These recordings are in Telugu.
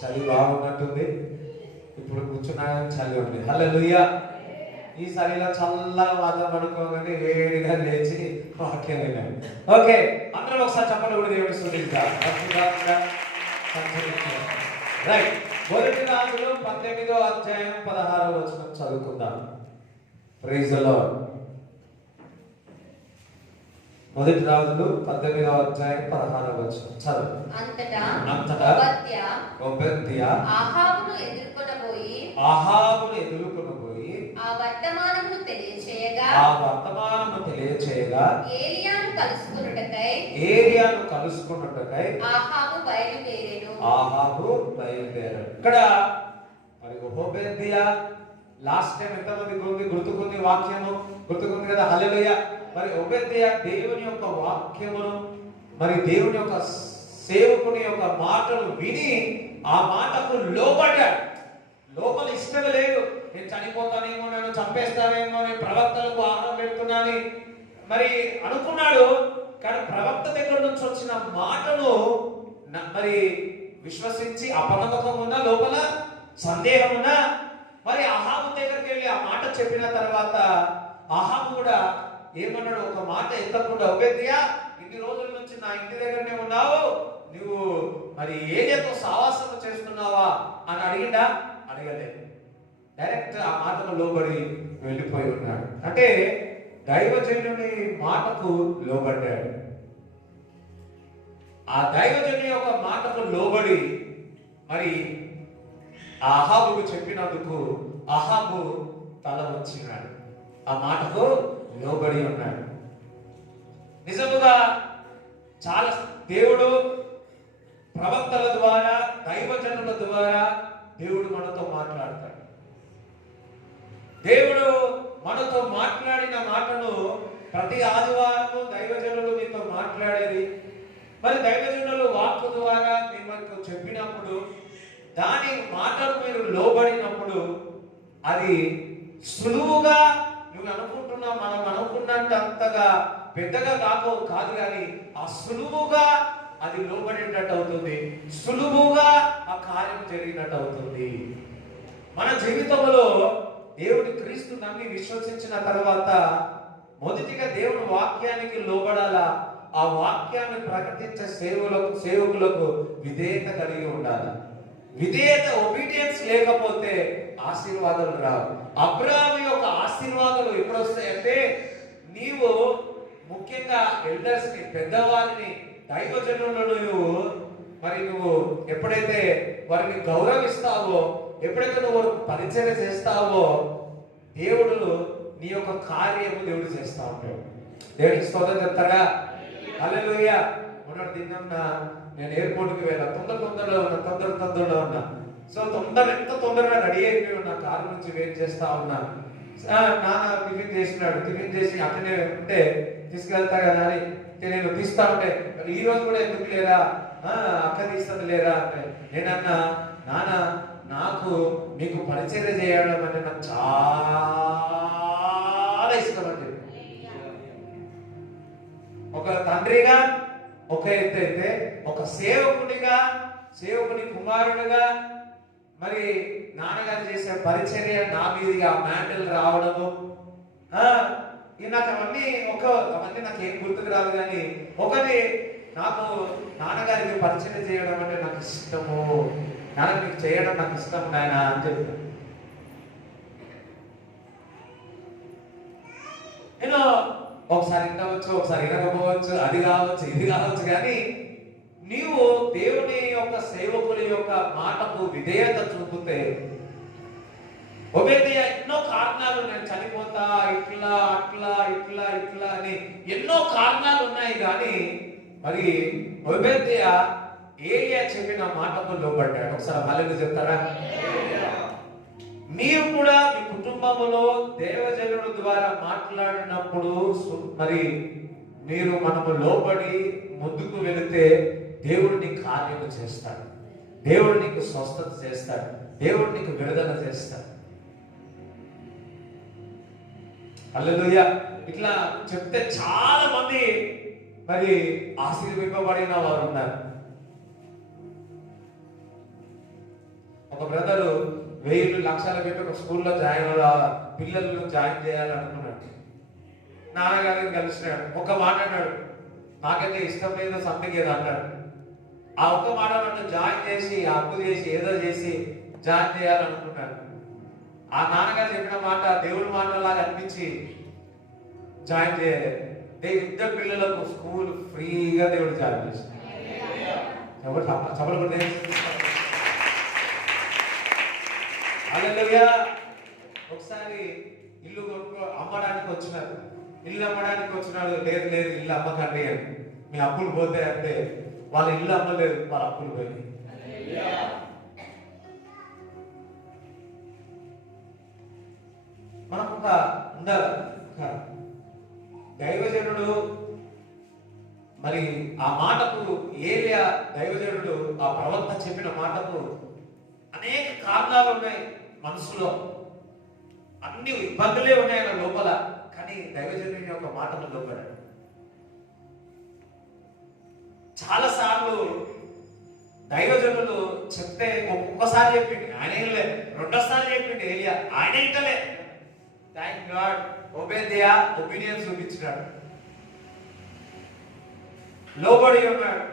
చలి బాగున్నట్టుంది. ఇప్పుడు కూర్చున్నా చలి ఉంది. హల్లెలూయా. ఈ చలిలో చల్లగా వాదన పడుకోగానే వేడిగా లేచి వాక్యం విన్నాను. ఓకే, అందరం ఒకసారి చెప్పండి కూడా దేవుడి స్తుతిద్దాం. రైట్, మొదటి రాజులు 18వ అధ్యాయం 16వ వచనం చదువుకుందాం. Praise the Lord. మొదటి రాజులు 18వ అధ్యాయం 16వ వచనం చదువు. అంతటా ఓబద్యా అహాబును ఎదుర్కొనబోయి ఆ వర్తమానమును తెలియచేయగా ఏలియాను కలుసుకొనుటకై అహాబు బయలుదేరాడు. ఇక్కడ మరి ఓబద్యా లాస్ట్ టైం ఎంతమంది గుర్తుకుంది? వాక్యము గుర్తుకుంది కదా? హల్లెలూయా. మరి ఓబద్యా దేవుని యొక్క వాక్యమును, మరి దేవుని యొక్క సేవకుని యొక్క మాటలు విని ఆ మాటకు లోబడ్డాడు. లోపల ఇష్టం లేదు, నేను చనిపోతానేమో, నేను చంపేస్తానేమో, నేను ప్రవక్తలకు ఆహారం పెడుతున్నాను మరి అనుకున్నాడు. కానీ ప్రవక్త దగ్గర నుంచి వచ్చిన మాటను మరి విశ్వసించి అపనమ్మకం ఉన్నా, లోపల సందేహం ఉన్నా, మరి అహాబు దగ్గరికి వెళ్ళి ఆ మాట చెప్పిన తర్వాత అహాబు కూడా ఏమన్నాడు? ఒక మాట ఎత్తకుండా, ఓబద్యా ఇన్ని రోజుల నుంచి నా ఇంటి దగ్గరనే ఉన్నావు, నువ్వు మరి ఏలియాతో సావాసం చేస్తున్నావా అని అడిగిందా? అడగలేదు. డైరెక్ట్ ఆ మాటకు లోబడి వెళ్ళిపోయి ఉన్నాడు. అంటే దైవజనుని మాటకు లోబడ్డాడు. ఆ దైవజనుని యొక్క మాటకు లోబడి మరి ఆ అహాబుకు చెప్పినందుకు అహాబు తల వంచినాడు. ఆ మాటకు లోబడి ఉన్నాడు. నిజముగా చాలా దేవుడు ప్రవక్తల ద్వారా, దైవజనుల ద్వారా దేవుడు మనతో మాట్లాడతాడు. దేవుడు మనతో మాట్లాడిన మాటను ప్రతి ఆదివారము దైవజనులు మీతో మాట్లాడేది. మరి దైవజనులు వాక్కు ద్వారా మీకు చెప్పినప్పుడు, దాని మాటలు మీరు లోబడినప్పుడు అది సులువుగా నువ్వు అనుకుంటున్నా, మనం అనుకున్నంత అంతగా పెద్దగా కాదు కానీ ఆ సులువుగా అది లోబడినట్టు అవుతుంది, సులువుగా ఆ కార్యం జరిగినట్టు అవుతుంది. మన జీవితంలో దేవుడి క్రీస్తు నమ్మి విశ్వసించిన తర్వాత మొదటిగా దేవుని వాక్యానికి లోబడాలా. ఆ వాక్యాన్ని ప్రకటించే సేవకులకు విధేయత కలిగి ఉండాలి. విధేయత, ఒబీడియన్స్ లేకపోతే ఆశీర్వాదాలు రావు. అబ్రాహాము యొక్క ఆశీర్వాదాలు ఎప్పుడు వస్తాయంటే, నీవు ముఖ్యంగా ఎల్డర్స్ ని, పెద్దవారిని, దైవజనులను నువ్వు ఎప్పుడైతే వారిని గౌరవిస్తావో, ఎప్పుడైతే నువ్వు పరిచయం చేస్తావో, దేవుడు నీ యొక్క కార్యము దేవుడు చేస్తా ఉంటాడు. దేవుడికి స్తోత్రం చెప్తారా? హల్లెలూయా. మొన్నటి దినం నేను ఎయిర్పోర్ట్కి వెళ్ళాను. తొందరలో ఉన్నా. సో ఎంత తొందరగా రెడీ అయిపోయి ఉన్నా, కారు నుంచి వెయిట్ చేస్తా ఉన్నా. నాన్న టిఫిన్ చేసినాడు. టిఫిన్ చేసి అక్కడే ఉంటే తీసుకెళ్తా కదా అని నేను తీస్తా ఉంటే, ఈ రోజు కూడా ఎందుకు లేరా, అక్క తీస్తుంది లేరా అంటే, నేనన్నా నాన్న నాకు మీకు పరిచయం చేయడం అంటే నాకు చాలా ఇష్టం అని చెప్పి. ఒక తండ్రిగా ఒక ఎత్తు అయితే, ఒక సేవకుని కుమారుడుగా మరి నాన్నగారు చేసే పరిచర్య నా మీదుగా మ్యాండల్ రావడము, నాకు అవన్నీ నాకు ఏం గుర్తుకు రాదు. కానీ ఒకటి, నాకు నాన్నగారికి పరిచయం చేయడం అంటే నాకు ఇష్టము, నాన్న మీకు చేయడం నాకు ఇష్టం నాయన అని చెప్తాను. నేను ఒకసారి వినవచ్చు, ఒకసారి వినకపోవచ్చు, అది కావచ్చు, ఇది కావచ్చు, కానీ నీవు దేవుని యొక్క సేవకుని యొక్క మాటకు విధేయత చూపితే, ఓబద్యా ఎన్నో కారణాలు, నేను చనిపోతా, ఇట్లా అని ఎన్నో కారణాలు ఉన్నాయి. కానీ మరి ఓబద్యా ఏలియా చెప్పిన మాటకు లోబడ్డాడు. ఒకసారి మళ్ళీ చెప్తారా? మీరు కూడా మీ కుటుంబంలో దేవజనుల ద్వారా మాట్లాడినప్పుడు మరి మనము లోబడి ముందుకు వెళితే దేవుడు నీకు కార్యము చేస్తాడు, దేవుడు నీకు స్వస్థత చేస్తాడు, దేవుడు నీకు విడుదల చేస్తాడు. హల్లెలూయా. ఇట్లా చెప్తే చాలా మంది మరి ఆశీర్వదింపబడిన వారు ఉన్నారు. ఒక బ్రదరు 1000 లక్షలు పెట్టి ఒక స్కూల్లో పిల్లలను జాయిన్ చేయాలనుకున్నాడు. నాన్నగారిని కలిసినాడు, ఒక మాట అన్నాడు, నాకైతే ఇష్టం లేదు సంథింగ్ ఏదో అన్నాడు. ఆ ఒక్క మాట నన్ను జాయిన్ చేసి అప్పు చేసి ఏదో చేసి జాయిన్ చేయాలనుకున్నాడు. ఆ నాన్నగారు చెప్పిన మాట దేవుడి మాటలాగా అనిపించి జాయిన్ చేయలేదు. ఇద్దరు పిల్లలకు స్కూల్ ఫ్రీగా దేవుడు జాయిన్ చేశాడు. ఎవరు చెప్పలు కూడా హల్లెలూయా. ఒకసారి ఇల్లు అమ్మడానికి వచ్చినారు. ఇల్లు అమ్మడానికి వచ్చినాడు. లేదు లేదు ఇల్లు అమ్మకండి అని, మీ అప్పులు పోతాయి అంటే వాళ్ళ ఇల్లు అమ్మలేదు, వాళ్ళ అప్పులు పోయి. మనకు ఒక ఉండాలి దైవజనుడు. మరి ఆ మాటకు ఏలియా దైవజనుడు ఆ ప్రవక్త చెప్పిన మాటకు అనేక కారణాలు ఉన్నాయి మనసులో, అన్ని ఇబ్బందులే ఉన్నాయి ఆయన లోపల. కానీ దైవజనుడి యొక్క మాటలు లోపడాడు. చాలా సార్లు దైవజనులు చెప్తే ఒక్కొక్కసారి చెప్పింది ఆయన ఏలే, రెండోసారి చెప్పింది ఏలియా, ఆయన ఇంటలే. థ్యాంక్ గాడ్ ఒబేదియా ఒబీడియన్స్ చూపించినాడు, లోబడి ఉన్నాడు.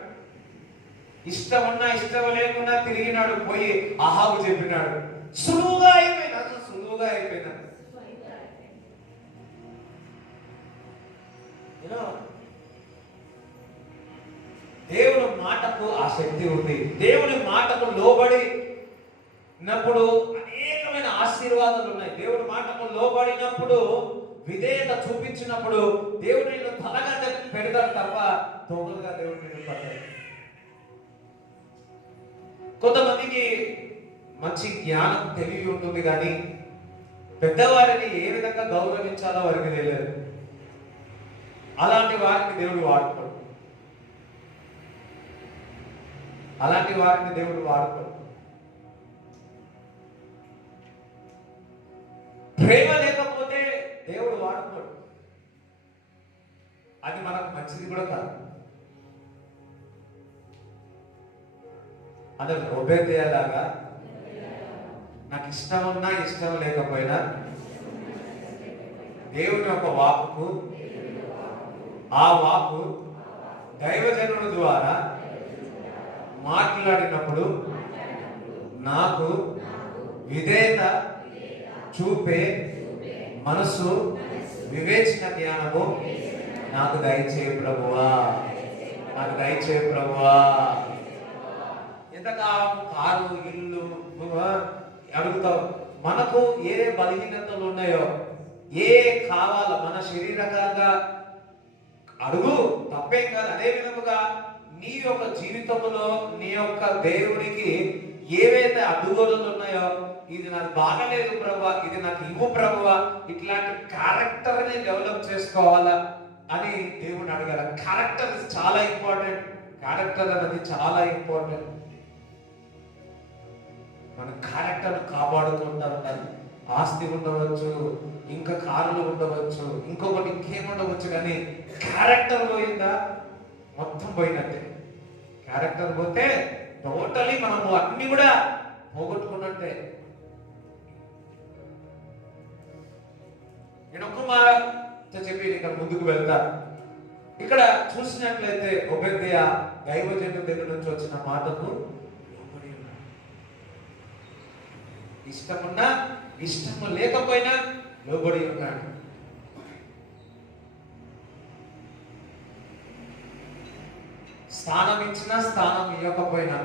ఇష్టం ఉన్నా ఇష్టం లేకున్నా తిరిగినాడు, పోయి అహాబు చెప్పినాడు. సులువుగా అయిపోయినా, సులువుగా అయిపోయినా. దేవుని మాటకు ఆ శక్తి ఉంది. దేవుని మాటకు లోబడినప్పుడు అనేకమైన ఆశీర్వాదాలు ఉన్నాయి. దేవుడి మాటకు లోబడినప్పుడు, విధేయత చూపించినప్పుడు దేవుడు నిన్ను తలగా పెడతాడు తప్ప తోకలుగా దేవుడు నిన్ను పడతాడు. కొంతమందికి మంచి జ్ఞానం తెలివి ఉంటుంది, కానీ పెద్దవారిని ఏ విధంగా గౌరవించాలో వారికి తెలియదు. అలాంటి వారిని దేవుడు వాడుకోడు. అలాంటి వారిని దేవుడు వాడుకోడు. ప్రేమ లేకపోతే దేవుడు వాడుకోడు. అది మనకు మంచిది కూడా కాదు. అదే ఒబేదియాలాగా నాకు ఇష్టం ఉన్నా ఇష్టం లేకపోయినా దేవుని యొక్క వాక్కు, ఆ వాక్కు దైవజనుడి ద్వారా మాట్లాడినప్పుడు నాకు విధేయత చూపే మనసు, వివేచన జ్ఞానము నాకు దయచేయ ప్రభువా, నాకు దయచేయ ప్రభువా. ఎంతకాలం కారు ఇల్లు అడుగుతావు. మనకు ఏ బలహీనతలు ఉన్నాయో, ఏ కావాలో మన శరీరకంగా అడుగు, తప్పేం కాదు. అదే విధముగా నీ యొక్క జీవితంలో నీ యొక్క దేవునికి ఏవైతే అడ్డుగోడలు ఉన్నాయో, ఇది నాకు బాగలేదు ప్రభువా, ఇది నాకు ఇవ్వు ప్రభువా, ఇట్లాంటి క్యారెక్టర్ ని డెవలప్ చేసుకోవాలా అని దేవుని అడగాల. క్యారెక్టర్ చాలా ఇంపార్టెంట్. క్యారెక్టర్ అనేది చాలా ఇంపార్టెంట్. మన క్యారెక్టర్ కాపాడుకుంటా ఉండాలి. ఆస్తి ఉండవచ్చు, ఇంకా కారులు ఉండవచ్చు, ఇంకొకటి ఇంకేముండవచ్చు, కానీ క్యారెక్టర్ పోయిందా మొత్తం పోయినట్టే. క్యారెక్టర్ పోతే టోటలీ మనము అన్ని కూడా పోగొట్టుకున్నట్టే. నేను ఒక్క మాట చెప్పి ఇక్కడ ముందుకు వెళ్తా. ఇక్కడ చూసినట్లయితే ఒబేదియా దైవజనుడి దగ్గర నుంచి వచ్చిన మాటకు ఇష్టమున్నా ఇష్టము లేకపోయినా లోబడి ఉన్నాడు. స్థానం ఇచ్చినా స్థానం ఇవ్వకపోయినా,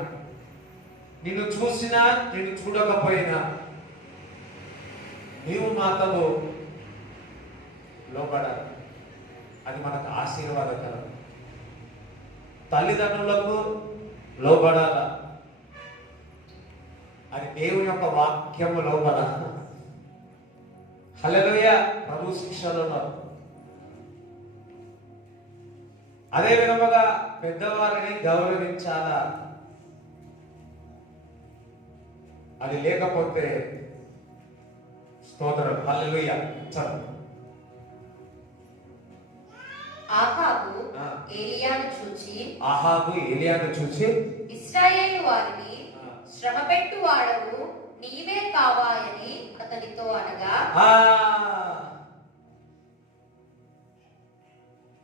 నిన్ను చూసినా నిన్ను చూడకపోయినా నీవు మాత్రము లోబడాలి. అది మనకు ఆశీర్వాదకరం. తల్లిదండ్రులకు లోబడాల, అది దేవుని యొక్క వాక్యము లోబడాల. హల్లెలూయా. ప్రభు శిక్షలలో అదే విధముగా పెద్దవారిని గౌరవించాలా. అది లేకపోతే స్తోత్రం. హల్లెలూయా. చదువు. ఆహాబు ఏలియాను చూచి ఇశ్రాయేలు వారిని శ్రమ పెట్టువాడవు నీవే కావాలని అతనితో అనగా,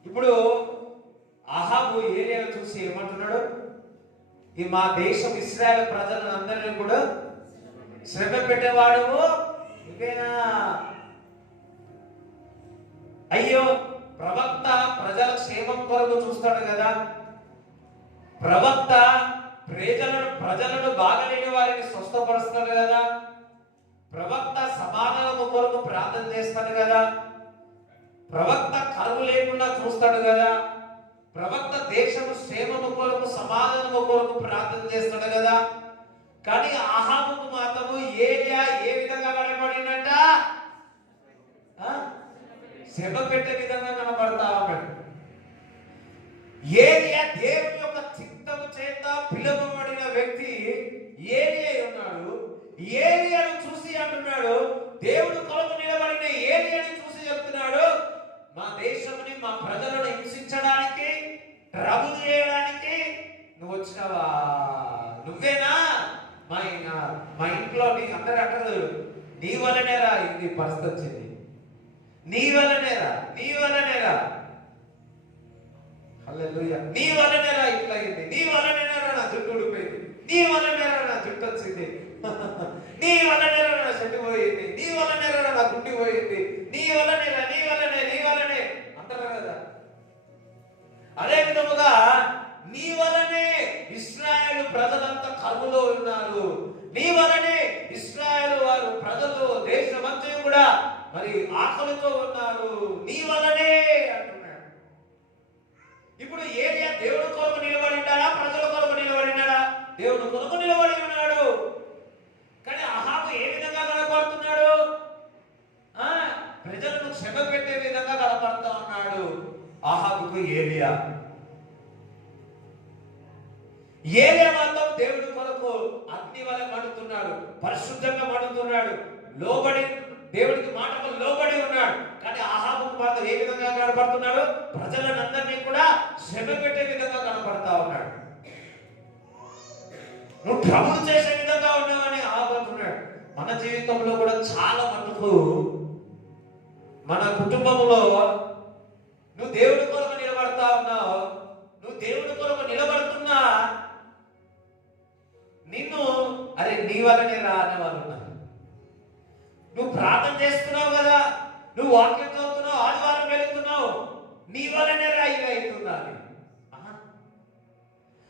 ఇప్పుడు అహాబు ఏలియాను చూసి ఏమంటున్నాడు? ఈ మా దేశం ఇశ్రాయేలు ప్రజలను అందరినీ కూడా శ్రమ పెట్టేవాడు ఇవేనా? అయ్యో, ప్రవక్త ప్రజల క్షేమం కొరకు చూస్తాడు కదా. ప్రవక్త ప్రజలను బాగలేని వారిని స్వస్థపరుస్తాడు కదా. ప్రవక్త సమాధానము కొరకు ప్రార్థన చేస్తాడు కదా. ప్రవక్త కరువు లేకుండా చూస్తాడు కదా. ప్రవక్త దేశము క్షేమము కొరకు సమాధానము కొరకు ప్రార్థన చేస్తాడు కదా. కానీ అహాబుకు మాత్రము ఏలియా ఏ విధంగా కనబడినట? శ్రమ పెట్టే విధంగా కనబడతా ఉన్నాడు. ఏలియా దేవుని యొక్క చిత్తము చేత పిలువబడిన వ్యక్తి ఏలియా ఉన్నాడు. ఏలియాను చూసి అంటున్నాడు, దేవుడు కొరకు నిలబడిన ఏలియాని చూసి చెప్తున్నాడు, మా దేశంని మా ప్రజలను హింసించడానికి ట్రబుల్ చేయడానికి నువ్వు వచ్చినావా? నువ్వేనా? మా ఇంట్లో అందరూ అంటారు, నీ వల్లనేరా ఇది పరిస్థితి వచ్చింది, నీ వల్లనేరా హల్లెలూయా, నీ వల్లనేరా ఇట్లా అయింది, నీ వల్లనేరా నా జుట్టు ఊడిపోయింది, నీ వల్లనేరా నా జుట్టు వచ్చింది, నీ వల్లనేరా నా చెట్టు పోయింది, నీ వల్లనేరా నా గుండి పోయింది, నీ వల్లనే అంటారు కదా. అదే విధముగా నీ వల్లనే ఇశ్రాయేలు ప్రజలంతా కరువులో ఉన్నారు, నీ వల్లనే ఇశ్రాయేలు వారు ప్రజలు దేశమంతా కూడా మరి ఆకలితో ఉన్నారు, నీ వల్లనే అంటున్నాడు. ఇప్పుడు ఏలియా దేవుడు కొరకు నిలబడినాడా? ప్రజల కొరకు నిలబడినాడా? దేవుడు కొరకు నిలబడి ఉన్నాడు. కానీ అహాబు ఏ విధంగా కనబడుతున్నాడు? ప్రజలను క్షమ పెట్టే విధంగా కనబడుతూ ఉన్నాడు అహాబుకు ఏలియా. ఏలియా మాత్రం దేవుడి కొరకు అగ్ని వలె మండుతున్నాడు, పరిశుద్ధంగా మండుతున్నాడు, లోబడి దేవుడికి మాటకు లోబడి ఉన్నాడు. కానీ అహాబుకు మాత్రం ఏ విధంగా కనబడుతున్నాడు? ప్రజలందరినీ కూడా శ్రమ పెట్టే విధంగా కనబడతా ఉన్నాడు. నువ్వు ట్రబుల్ చేసే విధంగా ఉన్నావని అహాబు అంటున్నాడు. మన జీవితంలో కూడా చాలా మటుకు మన కుటుంబంలో నువ్వు దేవుడి కొరకు నిలబడతా ఉన్నావు, నువ్వు దేవుడి కొరకు నిలబడుతున్నా నిన్ను అరే నీ వల్లనే రా అనే వాళ్ళు ఉన్నారు. నువ్వు ప్రార్థన చేస్తున్నావు కదా, నువ్వు వాక్యం చదువుతున్నావు, ఆదివారం వెళుతున్నావు, నీ వల్లనే రా ఇలా అవుతున్నా.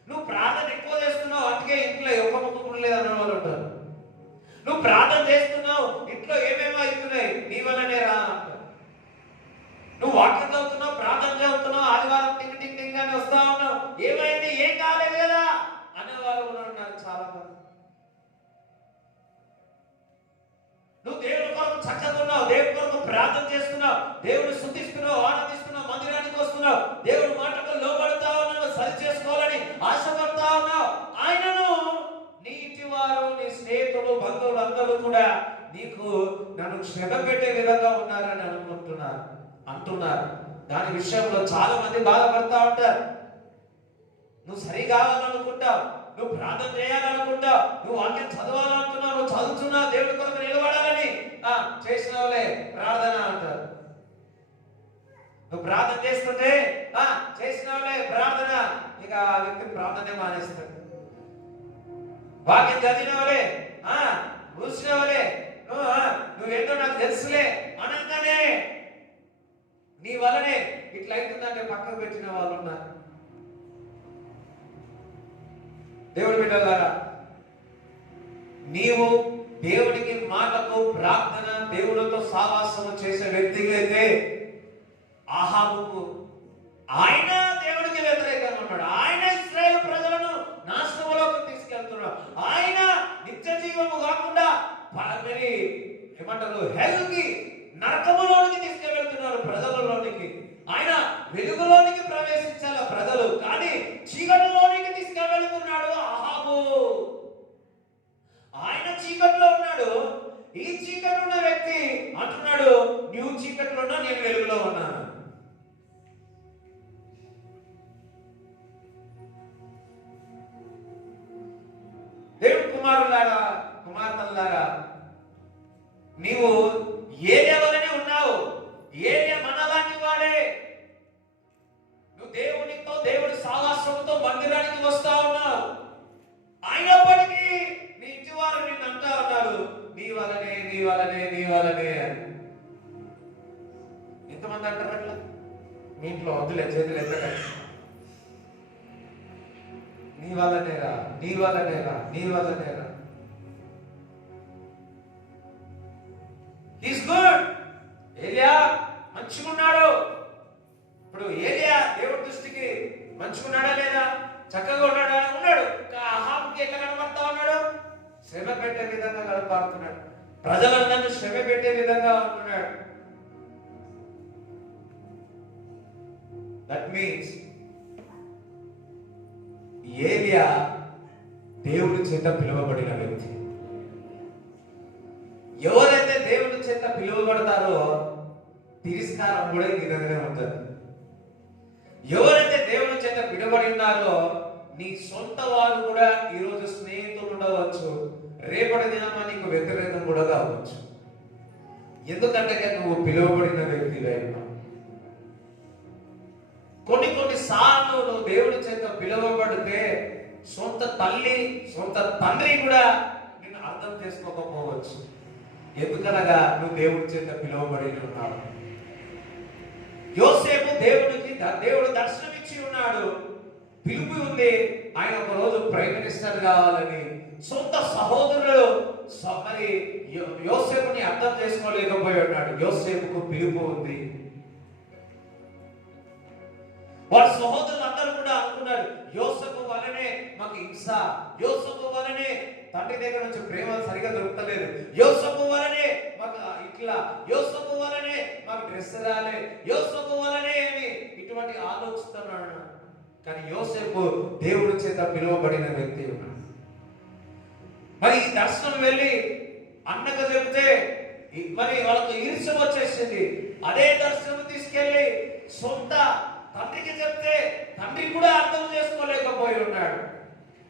నువ్వు ప్రార్థన ఎక్కువ చేస్తున్నావు, అందుకే ఇంట్లో ఒక ముక్కు లేదు అన్న వాళ్ళు ఉంటారు. నువ్వు ప్రార్థన చేస్తున్నావు, ఇంట్లో ఏమేమో అవుతున్నాయి, నీ వల్లనే రా అంటారు. నువ్వు వాక్యం చదువుతున్నావు, ప్రార్థన చదువుతున్నావు, ఆదివారం టింగ్ టింగ్ టింగ్ అని వస్తా ఉన్నావు, ఏమైంది, ఏం కాలేదు కదా అనేవాళ్ళు కూడా ఉన్నారు చాలా మంది. నువ్వు దేవుడి కొరకు చక్కగున్నావు, దేవుడి కొరకు ప్రార్థన చేస్తున్నావు, దేవుని స్తుతిస్తున్నావు, ఆనందిస్తున్నావు, మందిరానికి వస్తున్నావు, దేవుడి మాటకు లోబడతా ఉన్నావు, సరి చేసుకోవాలని ఆశపడతా ఉన్నావు. ఆయనను నీ ఇంటివారు, నీ స్నేహితులు, బంధువులు అందరూ కూడా నీకు నన్ను శ్రమ పెట్టే విధంగా ఉన్నారని అంటున్నారు. దాని విషయంలో చాలా మంది బాధపడతా ఉంటారు. నువ్వు సరి కావాలనుకుంటావు, నువ్వు ప్రార్థన చేయాలనుకుంటావు, నువ్వు వాక్యం చదవాలనుకుంటున్నావు, నువ్వు చదువుతున్నావు, దేవుడి కొరకు నిలబడాలని చేసినవులే ప్రార్థన అంటారు. నువ్వు ప్రార్థన చేస్తుంటే చేసినవులే ప్రార్థన, ఇక ఆ వ్యక్తి ప్రార్థనే మానేస్తాడు. వాక్యం చదివినవలే, చూసినవలే, నువ్వేంటో నాకు తెలుసులే అనగానే నీ వల్లనే ఇట్లా అవుతుందంటే పక్కకు పెట్టిన వాళ్ళు ఉన్నారు. దేవుడి బిడ్డలారా, నీవు దేవుడికి మాటకు ప్రార్థన దేవుడితో సావాసము చేసే వ్యక్తిగా అయితే అహాబుకు ఆయన దేవుడికి వ్యతిరేకంగా ఉన్నాడు. ఆయన ఇశ్రాయేలు ప్రజలను నాశనంలోకి తీసుకెళ్తున్నాడు. ఆయన నిత్య జీవము కాకుండా మరి ఏమంటారు హెల్కి నరకములోనికి తీసుకెళ్తున్నారు ప్రజలలోనికి. ఆయన వెలుగులోనికి ప్రవేశించాల ప్రజలు, కానీ చీకటిలోనికి తీసుకెళ్తున్నాడు అహాబు. ఆయన చీకటిలో ఉన్నాడు, ఈ చీకటి ఉన్న వ్యక్తి అంటున్నాడు నువ్వు చీకటిలో ఉన్నా, నేను వెలుగులో ఉన్నాను. దేవుడు కుమారులారా, కుమార్తెలారా, నీవు ఏలియా వలనే ఉన్నావు. ఏలియా మనలాంటి వాడే. నువ్వు దేవునితో, దేవుడి సావాసంతో మందిరానికి వస్తా ఉన్నావు. అయినప్పటికీ నీ ఇంటి వారు నిన్ను అంటా ఉన్నారు, నీ వలనే, నీ వలనే, నీ వలనే అని. ఎంతమంది అంటారు అట్లా? మీ ఇంట్లో వద్దులే, చేతులు ఎత్తకండి. నీ వల్లనేరా, నీ వల్లనేరా, నీ వల్లనేరా. He's good. ఏలియా మంచిగున్నాడు. ఇప్పుడు ఏలియా దేవుడి దృష్టికి మంచిగున్నాడా లేదా? చక్కగా ఉన్నాడా? ఉన్నాడు. అహాబుకి ఎట్లా కనబడతా ఉన్నాడు? శ్రమ పెట్టే విధంగా కనబడుతున్నాడు. ప్రజలందరినీ శ్రమ పెట్టే విధంగా ఉంటున్నాడు. దట్ మీన్స్ ఏలియా దేవుడి చేత పిలువబడిన వ్యక్తి. ఎవరైతే దేవుడి చేత పిలువబడతారో తిరస్కారం కూడా ఈ విధంగానే ఉంటుంది. ఎవరైతే దేవుడి చేత పిలువబడి ఉన్నారో నీ సొంత వారు కూడా ఈరోజు స్నేహితులు ఉండవచ్చు, రేపటి దినమా నీకు వ్యతిరేకం కూడా కావచ్చు. ఎందుకంటే నువ్వు పిలువబడిన వ్యక్తిగా కొన్ని సార్లు నువ్వు దేవుడి చేత పిలువబడితే సొంత తల్లి, సొంత తండ్రి కూడా నిన్ను అర్థం చేసుకోకపోవచ్చు. ఎందుకనగా నువ్వు దేవుడి చేత పిలువబడి ఉన్నావు. యోసేపు దేవుడు దర్శనమిచ్చి ఉన్నాడు, పిలుపు ఉంది. ఆయన ఒక రోజు ప్రైమ్ మినిస్టర్ కావాలని సొంత సహోదరులు మరి యోసేపుని అర్థం చేసుకోలేకపోయి ఉన్నాడు. యోసేపుకు పిలుపు ఉంది. వారి సహోదరులు అందరూ కూడా అనుకున్నారు, యోసేపు వలనే మాకు హింస, యోసేపు వలనే తండ్రి దగ్గర నుంచి ప్రేమ సరిగా దొరుకుతలేదు, యోసేపు వలనే మాకు ఇట్లా, యోసేపు వలనే మాకు డ్రెస్ రాలే, యోసేపు వలనే అని ఇటువంటి ఆలోచిస్తున్నాడు. కానీ యోసేపు దేవుడి చేత పిలువబడిన వ్యక్తి ఉన్నాడు. మరి ఈ దర్శనం వెళ్ళి అన్నకు చెప్తే మరి వాళ్ళకు ఈర్ష్య వచ్చేసింది. అదే దర్శనం తీసుకెళ్లి సొంత తండ్రికి చెప్తే తండ్రి కూడా అర్థం చేసుకోలేకపోయి ఉన్నాడు.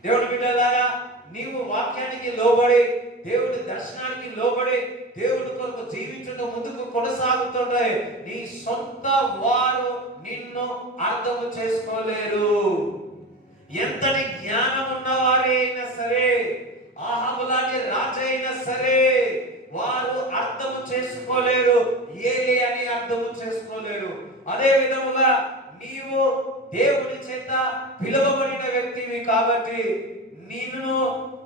దేవుడి బిడ్డలారా, నీవు వాక్యానికి లోబడి, దేవుడి దర్శనానికి లోబడి, దేవుడి కొరకు జీవించడం ముందుకు కొనసాగుతుంటే నీ సొంత వారు నిన్ను అర్థం చేసుకోలేరు. ఎంతటి జ్ఞానం ఉన్నవారే అయినా సరే, అహాబు లాంటి రాజు అయినా సరే, వారు అర్థం చేసుకోలేరు. ఏలియాని అర్థం చేసుకోలేరు. అదే విధముగా నీవు దేవుని చేత పిలువబడిన వ్యక్తివి కాబట్టి నిన్ను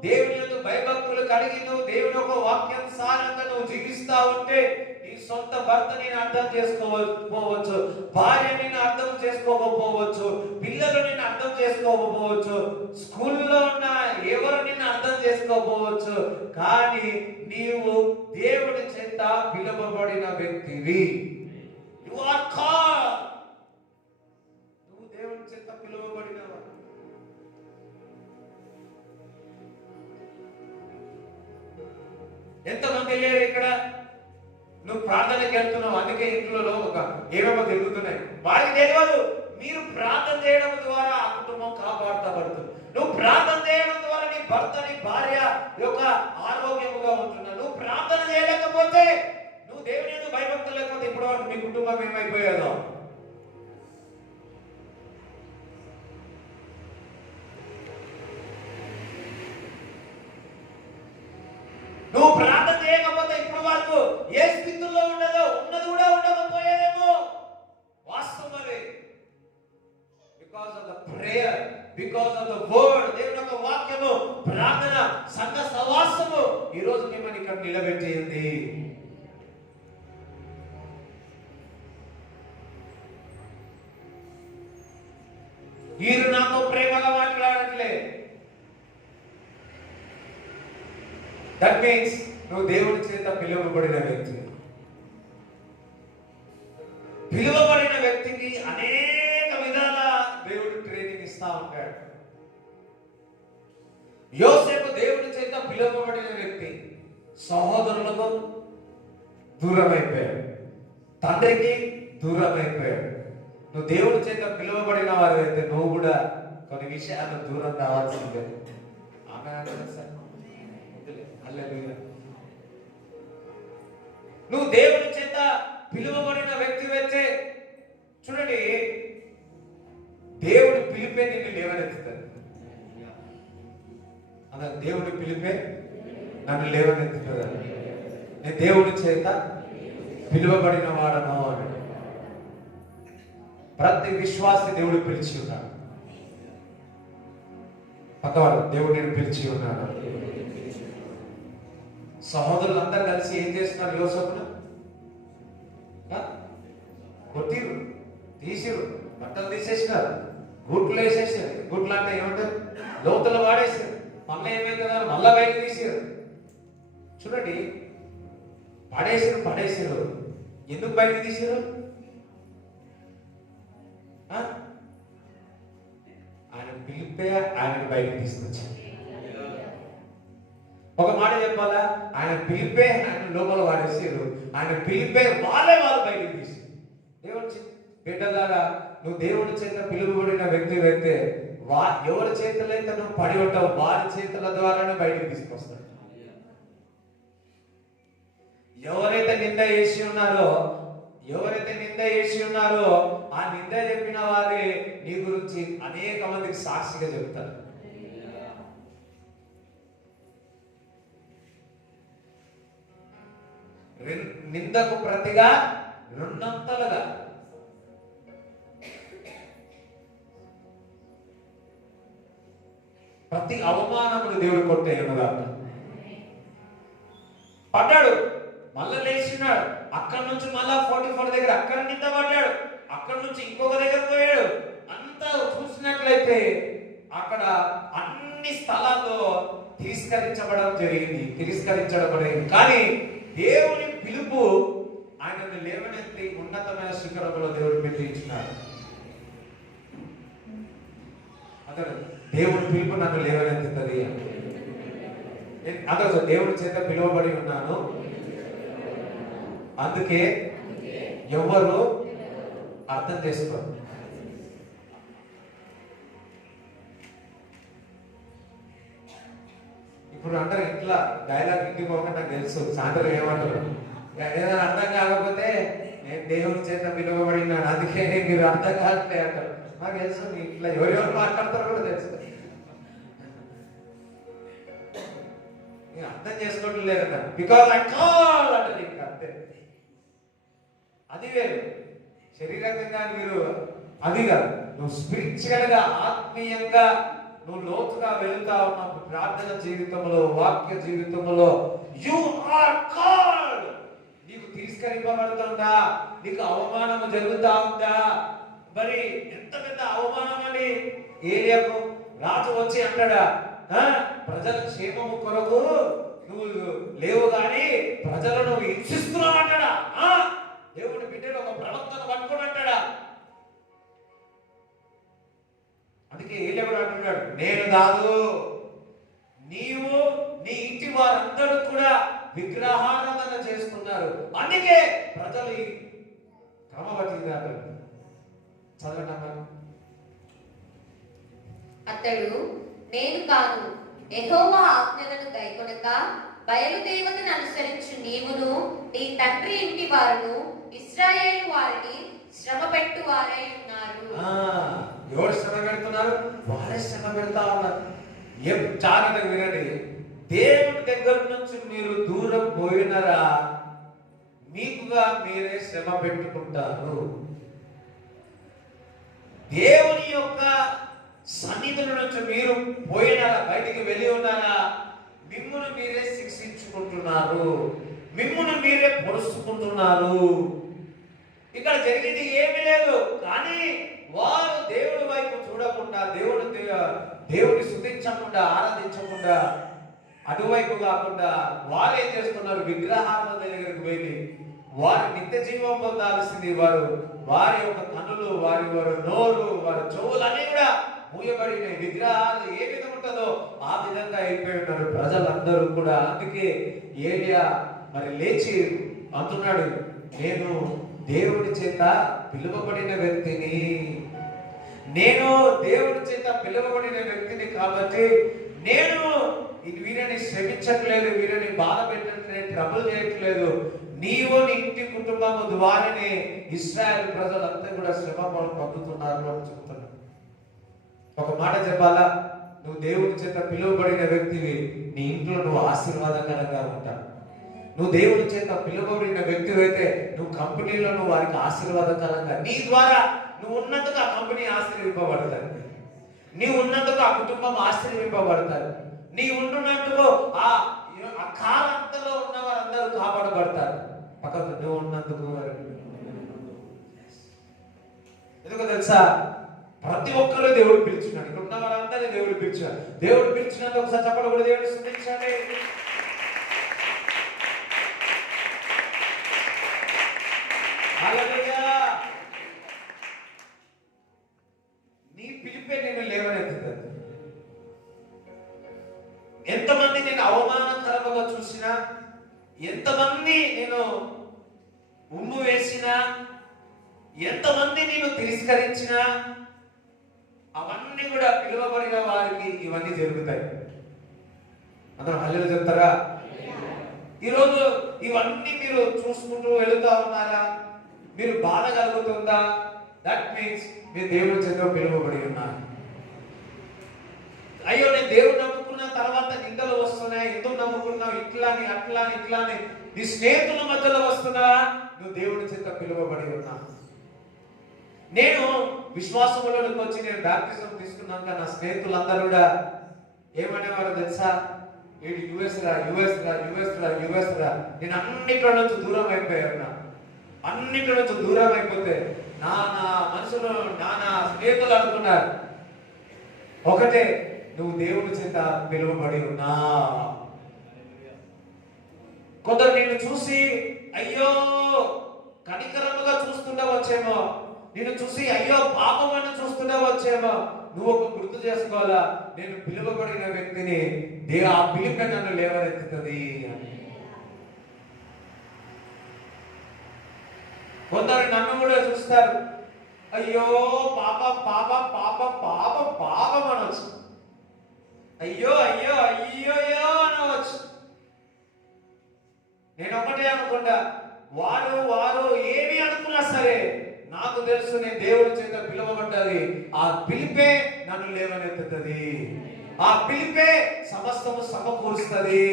దేవుని యొక్క భయభక్తులు కలిగి నువ్వు దేవుని యొక్క వాక్యానుసారంగా నువ్వు జీవిస్తా ఉంటే నీ సొంత భర్త నేను అర్థం చేసుకోకపోవచ్చు, భార్య నిన్ను అర్థం చేసుకోకపోవచ్చు, పిల్లలు నిన్ను అర్థం చేసుకోకపోవచ్చు, స్కూల్లో ఉన్న ఎవరు నిన్ను అర్థం చేసుకోకపోవచ్చు. కానీ నీవు దేవుని చేత పిలువబడిన వ్యక్తివి. You are called. నువ్వు దేవుని చేత పిలువబడినవాడు. ఎంతమంది వెళ్ళారు ఇక్కడ? నువ్వు ప్రార్థనకి వెళ్తున్నావు, అందుకే ఇంట్లో ఒక ఏమేమో తిరుగుతున్నాయి. వారికి తెలియదు మీరు ప్రార్థన చేయడం ద్వారా ఆ కుటుంబం కాపాడబడుతుంది. నువ్వు ప్రార్థన చేయడం ద్వారా నీ భర్త, నీ భార్య యొక్క ఆరోగ్యముగా ఉంటున్నావు. నువ్వు ప్రార్థన చేయలేకపోతే, నువ్వు దేవుని యందు భయభక్తులు లేకపోతే ఇప్పటి వరకు మీ కుటుంబం ఏమైపోయేదో. నువ్వు ప్రార్థన చేయకపోతే ఇప్పుడు వరకు ఏ స్థితిలో ఉండదో, ఉన్నది కూడా ఉండకపోయేదేమో. వాస్తవం అది. Because of the prayer, because of the word, దేవుని యొక్క వాక్యము, ప్రార్థన, సంఘ సహవాసము ఈ రోజు మిమ్మల్ని ఇక్కడ నిలబెట్టింది. మీరు నాతో ప్రేమగా మాట్లాడట్లే. దట్ మీన్స్ నువ్వు దేవుడి చేత పిలువబడిన వ్యక్తి. పిలువబడిన వ్యక్తికి అనేక విధాల దేవుడు ట్రైనింగ్ ఇస్తా ఉంటాడు. యోసేపు దేవుడి చేత పిలువబడిన వ్యక్తి. సహోదరులకు దూరం అయిపోయాడు, తండ్రికి దూరం అయిపోయాడు. నువ్వు దేవుడి చేత పిలువబడిన వారు అయితే నువ్వు కూడా కొన్ని విషయాలు దూరం కావాల్సిందే. హల్లెలూయా. నువ్వు దేవుని చేత పిలువబడిన వ్యక్తివైతే చూడండి, దేవుడి పిలిపే నిన్ను లేవనెత్తుతాడు. అలా దేవుడి పిలిపే నన్ను లేవనెత్తుతుంది. నేను దేవుడి చేత పిలువబడిన వాడను అని ప్రతి విశ్వాసి దేవుడు పిలిచి ఉన్నాడు. పక్కవాడు దేవుడు నేను పిలిచి ఉన్నాడు. సహోదరులందరూ కలిసి ఏం చేస్తున్నారు? యోసేపును కొట్టిరు, తీసిరు, బట్టలు తీసేసినారు, గుట్లు వేసేసారు. గుట్లు అంటే ఏమంటారు? లోతులు వాడేసారు. మళ్ళీ ఏమైతున్నారు? మళ్ళా బయట తీసారు. చూడండి, పడేసారు. ఎందుకు బయట తీసారు? ఆయన పిలిపే ఆయన బయటకు తీసుకొచ్చారు. ఒక మాట చెప్పాలా? ఆయన పిలిపే ఆయన లోపల వాడేసారు. ఆయన పిలిపే వాళ్ళు బయటకు తీసారు. దేవుడి బిడ్డలారా, నువ్వు దేవుడి చేత పిలువబడిన వ్యక్తి అయితే ఎవరి చేతులు అయితే నువ్వు పడి ఉంటావు వారి చేతుల ద్వారానే బయటకు తీసుకొస్తాడు. ఎవరైతే నింద చేసి ఉన్నారో ఆ నింద చెప్పిన వారే నీ గురించి అనేక మందికి సాక్షిగా చెప్తారు. నిందకు ప్రతిగా రెండంతలుగా ప్రతి అవమానములు దేవుడు కొట్టేయనుగా. పడ్డాడు, మళ్ళా లేచినాడు. అక్కడి నుంచి మళ్ళా 44 దగ్గర అక్కడ నింద పడ్డాడు. అక్కడి నుంచి ఇంకొక దగ్గర పోయాడు. అంతా చూసినట్లయితే అక్కడ అన్ని స్థలాల్లో తిరస్కరించబడడం జరిగింది. కానీ దేవుని పిలుపు ఆయనను లేవనెత్తి ఉన్నతమైన శిఖరంలో దేవుడు పెట్టించినాడు. అతను దేవుని పిలుపు నన్ను లేవనెత్తుతుంది. అతను దేవుడి చేత పిలువబడి ఉన్నాను, అందుకే ఎవరు అర్థం చేసుకోరు. ఇప్పుడు అంటారు ఇట్లా డైలాగ్ ఇంటికి పోకుండా నాకు తెలుసు. సాయంత్రం ఏమంటారు? ఏదైనా అర్థం కాకపోతే నేను దేవుని చేత పిలువబడినాను, అందుకే మీరు అర్థం కావట్లే అంటారు. నాకు తెలుసు ఇట్లా ఎవరెవరు మాట్లాడతారో కూడా తెలుసు. నేను అర్థం చేసుకోవడం లేదన్న బికాజ్ ఐ కాల్ అంటే నీకు అంతే. అది వేరు. శరీరకంగా మీరు అది కాదు, నువ్వు స్పిరిచువల్ గా ఆత్మీయంగా నువ్వు లోతుగా వెళ్తా ఉన్నప్పుడు ప్రార్థన జీవితంలో వాక్య జీవితంలో యు ఆర్ కాల్డ్. నీకు తిరస్కరింపబడుతుందా? నీకు అవమానం జరుగుతా ఉందా? మరి ఎంత పెద్ద అవమానం అని ఏరియాకు రాజు వచ్చి అంటాడా? ప్రజల క్షేమము కొరకు నువ్వు లేవు గాని ప్రజలను హింసిస్తున్నావు అంటాడా? దేవుడి బిడ్డను ఒక ప్రవక్తను పట్టుకొని అంటాడా? అందుకే ఏలియా కూడా అంటున్నాడు, నేను కాదు, నీవు నీ ఇంటి వారందరూ కూడా విగ్రహారాధన చేస్తున్నారు, అందుకే ప్రజలు క్రమబద్ధంగా చదవటం. అతడు నేను కాను, యెహోవా ఆజ్ఞలను గైకొనక బయలుదేవతను అనుసరించు నీవును నీ తండ్రి ఇంటి వారును ఇశ్రాయేలు వారిని శ్రమ పెట్టు వారై ఉన్నారు. ఎవరు శ్రమ పెడుతున్నారు? వారే శ్రమ పెడతా ఉన్నారు. ఏం జాగ్రత్తగా వినండి. దేవుడి దగ్గర నుంచి మీరు దూరం పోయినరా మీకుగా మీరే శ్రమ పెట్టుకుంటారు. దేవుని యొక్క సన్నిధుల నుంచి మీరు పోయినారా, బయటికి వెళ్ళి ఉన్నారా, మిమ్మును మీరే శిక్షించుకుంటున్నారు, మిమ్మును మీరే పొడుచుకుంటున్నారు. ఇక్కడ జరిగింది ఏమీ లేదు. కానీ వారు దేవుడి వైపు చూడకుండా దేవుని స్తుతించకుండా ఆరాధించకుండా అటువైపు కాకుండా వారు ఏం చేస్తున్నారు? విగ్రహాల దగ్గరికి వెళ్ళి వారి నిత్య జీవం పొందాల్సింది వారి యొక్క కన్నులు, వారి నోరు, వారి చెవులు అన్ని కూడా మూయబడిన విగ్రహాలు ఏ విధంగా ఉంటుందో ఆ విధంగా అయిపోయి ఉన్నారు ప్రజలందరూ కూడా. అందుకే ఏలియా మరి లేచి అంటున్నాడు, నేను దేవుడి చేత పిలువబడిన వ్యక్తిని, కాబట్టి నేను వీరిని శ్రమించట్లేదు, వీరిని బాధ పెట్టట్లేదు, ట్రబుల్ చేయట్లేదు. నీవు నీ ఇంటి కుటుంబం ద్వారానే ఇశ్రాయేలు ప్రజలంతా కూడా శ్రమ పొందుతున్నారు అని చెప్తున్నాను. ఒక మాట చెప్పాలా, నువ్వు దేవుడి చేత పిలువబడిన వ్యక్తివి, నీ ఇంట్లో నువ్వు ఆశీర్వాదకరంగా ఉంటావు. నువ్వు దేవుడి చేత పిలువబడిన వ్యక్తి అయితే నువ్వు కంపెనీలో నువ్వు వారికి ఆశీర్వాదకరంగా, నీ ద్వారా నువ్వు ఉన్నందుకు ఆ కంపెనీ ఆశీర్వింపబడతారు, నీవు ఉన్నందుకు ఆ కుటుంబం ఆశీర్వింపబడతారు, నీ ఉంటున్నట్టుకు ఆ కాలంతలో ఉన్న వారందరూ కాపాడబడతారు. పక్కకు నువ్వు ఉన్నందుకు. ఎందుకో తెలుసా, ప్రతి ఒక్కరు దేవుడు పిలిచినాడు. ఇక్కడ ఉన్న వారందరినీ దేవుడు పిలిచాడు. దేవుడు పిలిచినందుకు ఒకసారి చెప్పడం కూడా దేవుడు స్తుతించండి. నీ పిలిపే నేను లేవనెత్తుతుంది. ఎంతమంది నేను అవమానకరంగా చూసినా, ఎంతమంది నేను ఉమ్ము వేసినా, ఎంతమంది నేను తిరస్కరించినా, అవన్నీ కూడా పిలువబడిన వారికి ఇవన్నీ జరుగుతాయి. అందరూ హల్లెలూయా చెప్తారా? ఈరోజు ఇవన్నీ మీరు చూసుకుంటూ వెళుతూ ఉన్నారా? మీరు బాధ కలుగుతుందా? దట్ మీన్స్ మీరు దేవుని చేత పిలువబడి ఉన్నారు. అయ్యో నేను దేవుడు నమ్ముకున్న తర్వాత నిందలు వస్తున్నాయి, ఎందుకు నమ్ముకున్నావు, ఇట్లాని అట్లాని ఇట్లాని నీ స్నేహితుల మధ్యలో వస్తున్నావా? నువ్వు దేవుడి చేత పిలువబడి ఉన్నా. నేను విశ్వాసంలోకి వచ్చి నేను బాప్టిజం తీసుకున్నాక నా స్నేహితులందరూ కూడా ఏమనేవారో తెలుసా? వీడు యుఎస్ రా, యుఎస్ రా, యుఎస్ రా, యుఎస్ రా. నేను అన్నింటి నుంచి దూరం అయిపోయాను. అన్నింటి నుంచి దూరం అయిపోతే నానా మనుషులు, నానా స్నేహితులు అనుకున్నారు ఒకటే, నువ్వు దేవుడి చేత పిలువబడి ఉన్నా. కొందరు నేను చూసి అయ్యో కనికరముగా చూస్తుండవచ్చేమో, నేను చూసి అయ్యో పాపమని చూస్తుండవచ్చేమో. నువ్వు ఒక గుర్తు చేసుకోవాలా, నేను పిలువబడిన వ్యక్తిని, ఆ పిలుపు నన్ను లేవనెత్తుతుంది. కొందరు నన్ను కూడా చూస్తారు, అయ్యో పాప పాప పాప పాప పాపం అనవచ్చు, అయ్యో అయ్యో అయ్యో అనవచ్చు. నేను ఒకటే అనుకుంటా, వారు వారు ఏమి అనుకున్నా సరే నాకు తెలుసు నేను దేవుడి చేత పిలువబడ్డది. ఆ పిలిపే నన్ను లేవనెత్తుతుంది, ఆ పిలిపే సమస్తము సమకూరుస్తుంది.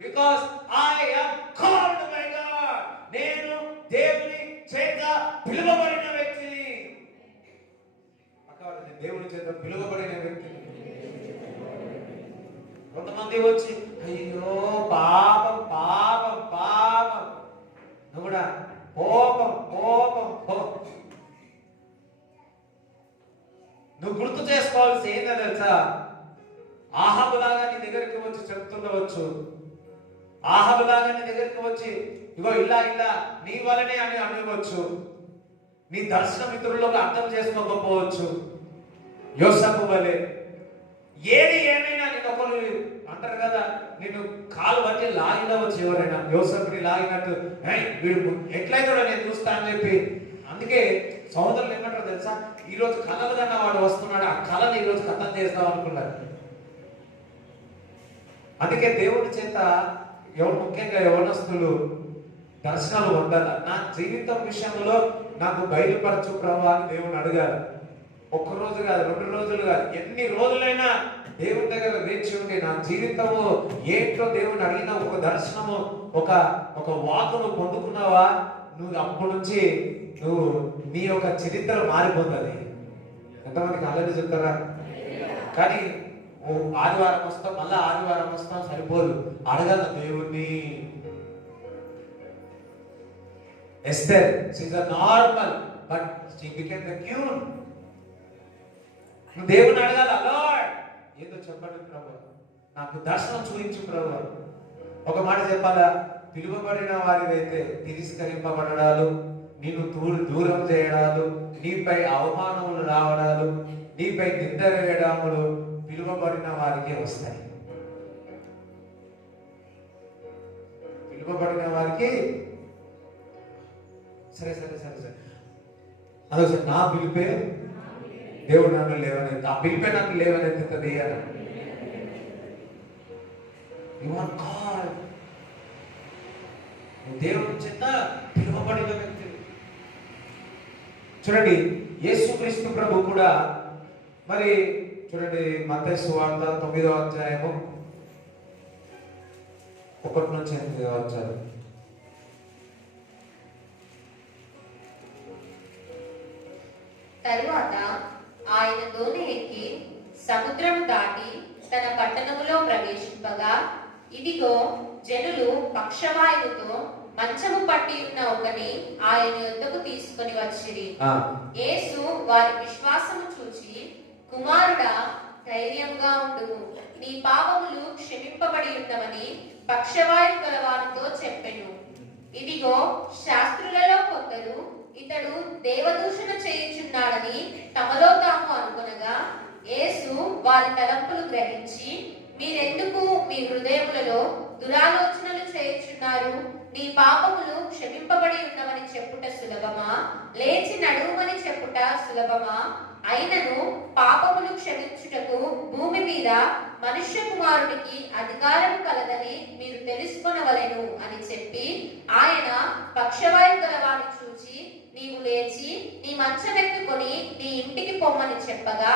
Because I am called by God. నేను దేవుని చేత పిలువబడిన వ్యక్తిని. దేవుని చేత పిలువబడిన వ్యక్తిని. కొంతమంది వచ్చి అయ్యో పాపం పాపం పాపం, నువ్వు కూడా కోపం కోపం కోపం. నువ్వు గుర్తు చేసుకోవాల్సి ఏందో తెలుసా? ఆహాబులాగా నీ దగ్గరికి వచ్చి చెప్తుండవచ్చు, ఆహాబులాగా నీ దగ్గరికి వచ్చి ఇగో ఇలా ఇలా నీ వలనే అని అనవచ్చు. నీ దర్శనం ఇతరులకు అర్థం చేసుకోకపోవచ్చు. యోసేపు వలె ఏది ఏమైనా నేను ఒకరు అంటారు కదా, నేను కాలు బట్టి లాగినవచ్చు. ఎవరైనా యోసేపుని లాగినట్టు వీడు ఎట్లయితే నేను చూస్తా అని చెప్పి. అందుకే సోదరులు ఏమంటారు తెలుసా, ఈరోజు కళలు కన్నా వాడు వస్తున్నాడు, ఆ కళను ఈరోజు కథం చేస్తాం అనుకున్నారు. అందుకే దేవుడి చేత ముఖ్యంగా యవనస్తులు దర్శనాలు పొందాలి. నా జీవితం విషయంలో నాకు బయలుపరచు ప్రభు అని దేవుని అడగాలి. ఒక్క రోజు కాదు, 2 రోజులు కాదు, ఎన్ని రోజులైనా దేవుని దగ్గర వేచి ఉండి నా జీవితము ఏంటో దేవుని అడిగిన ఒక దర్శనము, ఒక వాకును పొందుకున్నావా, నువ్వు అప్పటి నుంచి నీ యొక్క చరిత్ర మారిపోతుంది. ఎంతమందికి ఆలోచన చెప్తారా? కానీ ఆదివారం వస్తాం, మళ్ళా ఆదివారం వస్తాం సరిపోదు, అడగాల దేవుణ్ణి. Esther, she is normal but she became the క్యూన్. నువ్వు దేవుని అడగాల, లార్డ్ ఏదో చెప్పండి ప్రభు, నాకు దర్శనం చూపించు ప్రభు. ఒక మాట చెప్పాలా, పిలువబడిన వారివైతే తిరస్కరింపబడడాలు, నిన్ను దూరం చేయడాలు, నీపై అవమానములు రావడాలు, నీపై నింద వేయడాములు పిలువబడిన వారికే వస్తాయి. పిలువబడిన వారికి సరే సరే సరే సరే అదొకసారి నా పిలిపే దేవుడు నన్ను లేవనెత్తి, ఆ పిలిపే నన్ను లేవనెత్తుతుంది అని. You are called. దేవుని చేత పిలువబడిన వ్యక్తి. చూడండి, యేసుక్రీస్తు ప్రభు కూడా మరి చూడండి, మత్తయి సువార్త 9వ అధ్యాయము 1 నుంచి 8వ అధ్యాయం. తరువాత ఆయన దోణి ఎక్కి సముద్రం దాటి తన పట్టణములో ప్రవేశింపగా, ఇదిగో జనులు పక్షవాయువుతో మంచము పట్టి ఉన్న ఒకని ఆయన యొద్దకు తీసుకొని వచ్చిరి. యేసు వారి విశ్వాసము చూచి, కుమారుడా, ధైర్యంగా ఉండుము, నీ పాపములు క్షమింపబడి ఉన్నవని పక్షవాయువు గల వారితో చెప్పెను. ఇదిగో శాస్త్రులలో కొందరు ఇతడు దేవదూషణ చేయుచున్నాడని తమలో తాము అనుకొనగా, యేసు వారి తలంపులు గ్రహించి, మీరెందుకు మీ హృదయములలో దురాలోచనలు చేయుచున్నారు? నీ పాపములు క్షమింపబడి ఉన్నవని చెప్పుట సులభమా, లేచి నడువుమని చెప్పుట సులభమా? అయినను పాపములు క్షమించుటకు భూమి మీద మనుష్య కుమారునికి అధికారం కలదని మీరు తెలుసుకొనవలెను అని చెప్పి, ఆయన పక్షవాయు గలవాడిని చూచి, నీవు లేచి నీ మంచమెత్తుకొని నీ ఇంటికి పొమ్మని చెప్పగా,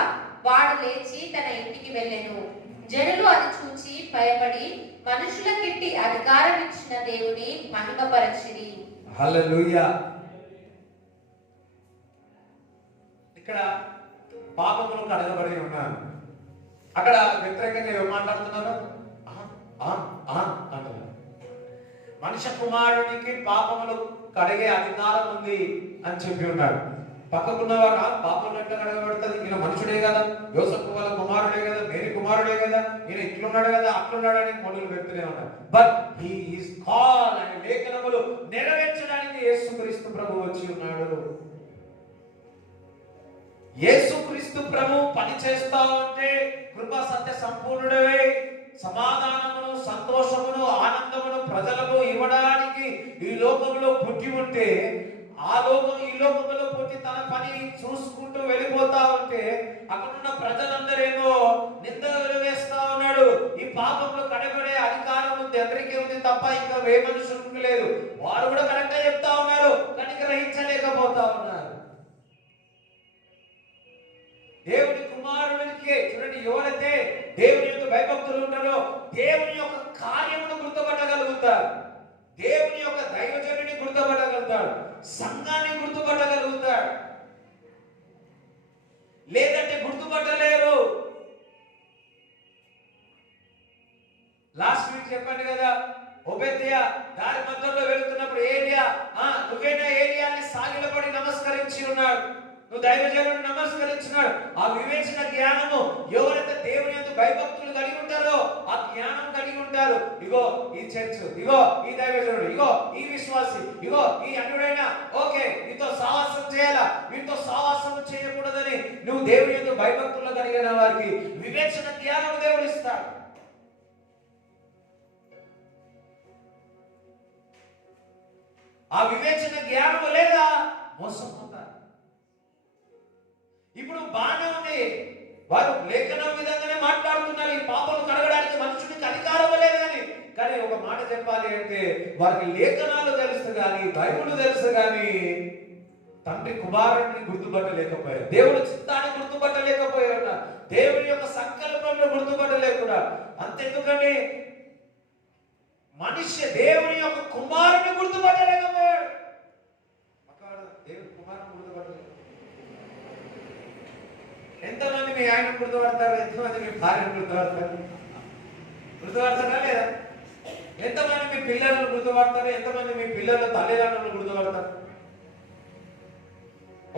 వాడు లేచి తన ఇంటికి వెళ్ళెను. జనులు అది చూచి భయపడి మనుషులకిట్టి అధికారం ఇచ్చిన దేవుని మహిమపరచిరి. హల్లెలూయా. ఇక్కడ పాపములు కడగబడి ఉన్నారు. అక్కడ వ్యతిరేకంగా ఏం మాట్లాడుతున్నారు? అంటున్నారు. మనుష్య కుమారునికి పాపములు కడిగే అధికారం ఉంది అని చెప్పి ఉన్నాడు. పక్కకున్నవారు పాపం ఎట్లా కడగబడుతుంది? ఈయన మనుషుడే కదా, యోసేపు వాళ్ళ కుమారుడే కదా, మేరీ కుమారుడే కదా, ఈయన ఇట్లున్నాడు కదా, అట్లున్నాడు అని మొదలు పెడుతూనే ఉన్నారు. బట్ హీ ఈస్ కాల్డ్ అనే లేఖనములు నెరవేర్చడానికి యేసుక్రీస్తు ప్రభు వచ్చి ఉన్నాడు. యేసుక్రీస్తు ప్రభు పని చేస్తా ఉంటే కృపా సత్య సంపూర్ణుడవై సమాధానమును, సంతోషమును, ఆనందమును ప్రజలకు ఇవ్వడానికి ఈ లోకంలో పుట్టి ఉంటే, ఈ లోకంలో పుట్టి తన పని చూసుకుంటూ వెళ్ళిపోతా ఉంటే, అక్కడున్న ప్రజలందరేమో నిందలు వేస్తా ఉన్నాడు. ఈ పాపంలో కడబడే అధికారం తండ్రికి ఉంది తప్ప ఇంకా ఏ మనుషులకు లేదు. వారు కూడా కరెక్ట్ గా చెప్తా ఉన్నారు, కానీ గ్రహించలేకపోతా ఉన్నారు. దేవుని కుమారునికి చూడండి, ఎవరైతే దేవుని యొక్క భయభక్తులు ఉంటారో దేవుని యొక్క కార్యమును గుర్తుపట్టగలుగుతారు, దేవుని యొక్క దైవజనుని గుర్తుపట్టగలుగుతాడు, సంఘాన్ని గుర్తుపట్టగలుగుతాడు. లేదంటే గుర్తుపట్టలేరు. లాస్ట్ వీక్ చెప్పండి కదా, ఒబేద్యా దారి మధ్యలో వెళుతున్నప్పుడు ఏలియా నువ్వేనా ఏలియా అని సాగిలపడి నమస్కరించి ఉన్నాడు. నువ్వు దైవజనుడిని నమస్కరించినాడు. ఆ వివేచన జ్ఞానము ఎవరైతే దేవుని యొక్క భయభక్తులు కలిగి ఉంటారో ఆ జ్ఞానం కలిగి ఉంటారు. ఇగో ఈ చర్చ్, ఇగో ఈ దైవజనుడు, ఇగో ఈ విశ్వాసి, ఇగో ఈ అన్యుడైనా ఓకే నీతో సావాసం చేయాలా, వీటితో సావాసం చేయకూడదని నువ్వు దేవుని యొక్క భయభక్తులు కలిగిన వారికి వివేచన జ్ఞానం దేవుడు ఇస్తాడు. ఆ వివేచన జ్ఞానము లేదా మోసం అవుతారు. ఇప్పుడు బాగానే ఉంది, వారు లేఖనం విధంగానే మాట్లాడుతున్నారు, ఈ పాపను కడగడానికి మనుషునికి అధికారం లేదని. కానీ ఒక మాట చెప్పాలి అంటే, వారికి లేఖనాలు తెలుసు కానీ, బైబిల్ తెలుసు కానీ, తండ్రి కుమారుడిని గుర్తుపట్టలేకపోయారు, దేవుడి చిత్తాన్ని గుర్తుపట్టలేకపోయారు, దేవుని యొక్క సంకల్పంలో గుర్తుపట్టలేకుండా. అంతెందుకని మనిషి దేవుని యొక్క కుమారుని గుర్తుపట్టలేకపోయాడు. దేవుని కుమారుని గుర్తుపట్టలేదు. ఎంతమంది మీ ఆయన గుర్తుపడతారు? ఎంతమంది మీ భార్యను గుర్తుపడతారు? గుర్తుపడతారా లేదా? ఎంతమంది మీ పిల్లలను గుర్తుపడతారు? ఎంతమంది మీ పిల్లల తల్లిదండ్రులను గుర్తుపడతారు?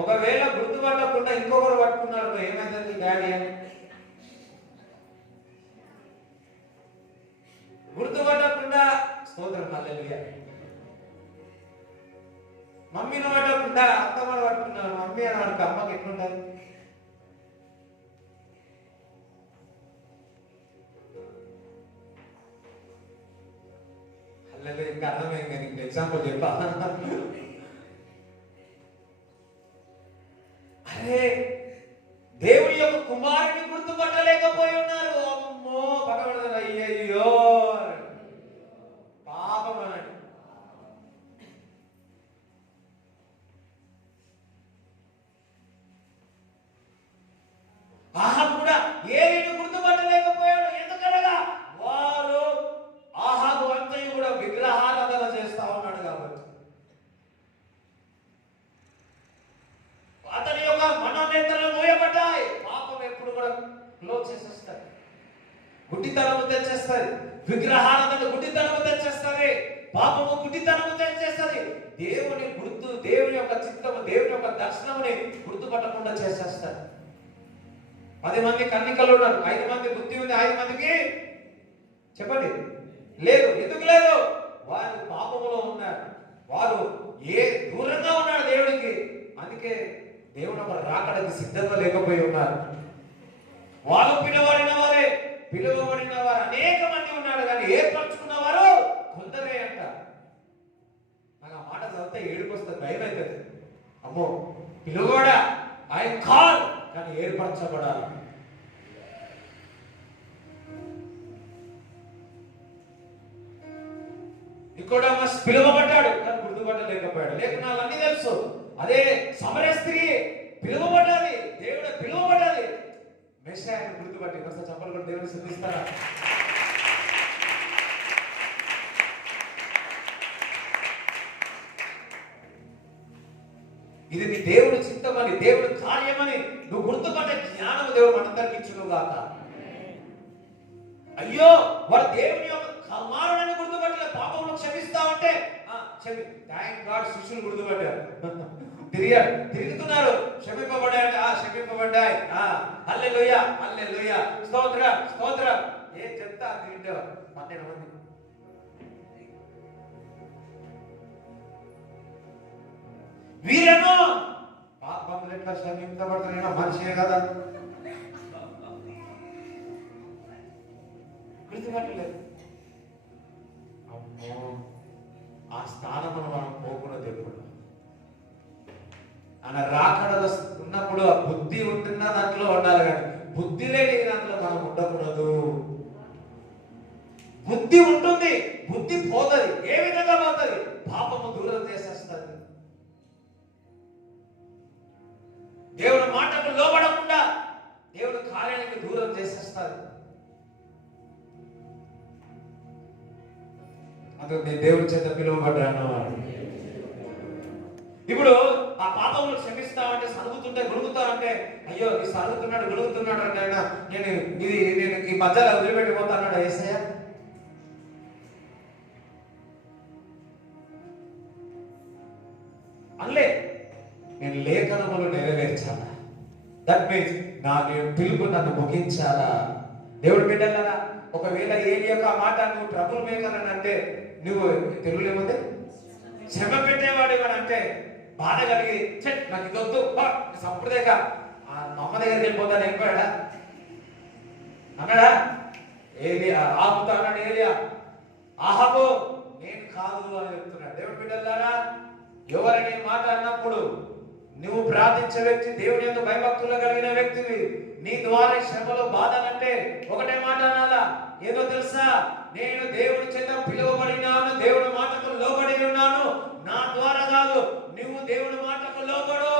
ఒకవేళ గుర్తుపట్టకుండా ఇంకొకరు పట్టుకున్నారు, ఏమైంది డాడీ అని? గుర్తుపట్టకుండా స్తోత్రం హల్లెలూయా. మమ్మీని పట్టకుండా అత్తమ్మను పట్టుకున్నారు, మమ్మీ అని వాడికి అమ్మకి ఎట్లుంటారు? ఇంకా అర్థమైంది. నీకు ఎగ్జాంపుల్ చెప్పా. అరే పక్కన అయ్యయ్యో పాపం అనండి. ఆహాబు కూడా ఏలీని గుర్తుపట్టలేకపోయాడు. ఎందుకనగా వారు ఆహాబు అంతయు కూడా విగ్రహారాధన చేస్తా ఉన్నాడు కాబట్టి అతని యొక్క మనోనేత్రాలు మోయబడ్డాయి. పాపం ఎప్పుడు కూడా క్లోజ్ చేసేస్తారు, గుడ్డితనము తెచ్చేస్తుంది. విగ్రహారాధన గుడ్డితనము తెచ్చేస్తుంది, పాపము గుడ్డితనము తెచ్చేస్తుంది. దేవుని గుర్తు, దేవుని యొక్క చిత్తము, దేవుని యొక్క దర్శనముని గుర్తుపట్టకుండా చేసేస్తారు. 10 మంది కన్నికలు ఉన్నారు, 5 మంది బుద్ధి ఉంది, 5 మందికి చెప్పండి లేదు. ఎందుకు లేదు? వారు పాపములో ఉన్నారు, వారు దూరంగా ఉన్నారు దేవుడికి. అందుకే దేవుడు ఒక రాకడకి సిద్ధంగా లేకపోయి ఉన్నారు. వాళ్ళు పిలువబడిన వారు అనేక మంది ఉన్నారు, కానీ ఏర్పరచుకున్న వారు కొందరే అంట. నాకు ఆ మాట చదివితే ఏడుపు వస్తుంది, భయం అవుతుంది. అమ్మో, పిలువబడా ఐ కాల్, కానీ ఏర్పరచబడాలి. ఇక్కడ పిలువబడ్డాడు కానీ గుర్తుపట్టలేకపోయాడు. లేక నాకు అన్ని తెలుసు. అదే సమరయ స్త్రీ పిలువబడ్డాది, దేవుడు పిలువబడ్డాది, మెస్సయాను గుర్తుపట్టి. ఒకసారి చప్పలు కూడా దేవుని స్తుతిస్తారా? ఇది నీ దేవుని చిత్తమని, దేవుని కార్యమని నువ్వు గుర్తుపట్టే జ్ఞానం దేవుడు మనందరికి ఇచ్చును గాక. అయ్యో, వాడు దేవుని యొక్క కుమారుడని గుర్తుపట్టలే, పాపంలో క్షమిస్తా ఉంటే క్షమి, థ్యాంక్ గాడ్, శిష్యులు గుర్తుపట్టారు. తిరుగుతున్నారు, క్షమింపబడ్డాయంటే క్షమింపబడ్డాయి, హల్లెలూయా హల్లెలూయా, స్తోత్ర స్తోత్ర. ఏం చెప్తా తింటే 12 మంది వీరేమో పాపం ఎట్లా క్షమించబడుతున్నా మనిషే కదా, గుర్తుపట్టలేదు. అమ్మో, ఆ స్థానంలో మనం పోకూడదు ఎప్పుడు. ఆయన రాకడలో ఉన్నప్పుడు ఆ బుద్ధి ఉంటున్న దాంట్లో ఉండాలి, కానీ బుద్ధి లేని దాంట్లో మనం ఉండకూడదు. బుద్ధి ఉంటుంది, బుద్ధి పోతుంది. ఏ విధంగా పోతుంది? పాపము దూరం చేసేస్తుంది. దేవుని మాటకు లోబడకుండా దేవుని కార్యానికి దూరం చేసేస్తారు. అందుకు నేను దేవుని చేత పిలువబడ్డాను. ఇప్పుడు ఆ పాపములు క్షమిస్తామంటే, సరుగుతుంటే గుడుగుతామంటే, అయ్యో ఈ సరుగుతున్నాడు గుడుగుతున్నాడు అంటే ఆయన నేను ఈ మధ్యలో వదిలిపెట్టిపోతాడు యేసయ్య. అల్లే నేను లేఖనములు నెరవేర్చాలా. దట్ మీన్స్ నేను పిలుపు నన్ను ముగించాలా. దేవుడు బిడ్డలారా, ఒకవేళ ఏలి యొక్క మాట నువ్వు ట్రబుల్ మేకర్ అని అంటే, నువ్వు తెలుగులేమంటే శ్రమ పెట్టేవాడు అని అంటే, బాధ కలిగి నాకు ఇది వద్దు సంప్రదాయక మా అమ్మ దగ్గరికి వెళ్ళిపోతాను వెళ్ళిపోయాడా అన్నాడా? ఏలియా ఆపుతా అన్నాడు. ఏలియా ఆహాబు నేను కాదు అని చెప్తున్నాడు. దేవుడు బిడ్డలారా, ఎవరని మాట అన్నప్పుడు నువ్వు ప్రార్థించే వ్యక్తి, దేవుని యొక్క భయభక్తులు కలిగిన వ్యక్తివి. నీ ద్వారా శ్రమలో బాధలంటే ఒకటే మాట అనాలా? ఏదో తెలుసా? నేను దేవుని చేత పిలువబడినాను, దేవుని మాటకు లోబడి ఉన్నాను. నా ద్వారా కాదు, నువ్వు దేవుని మాటకు లోబడు,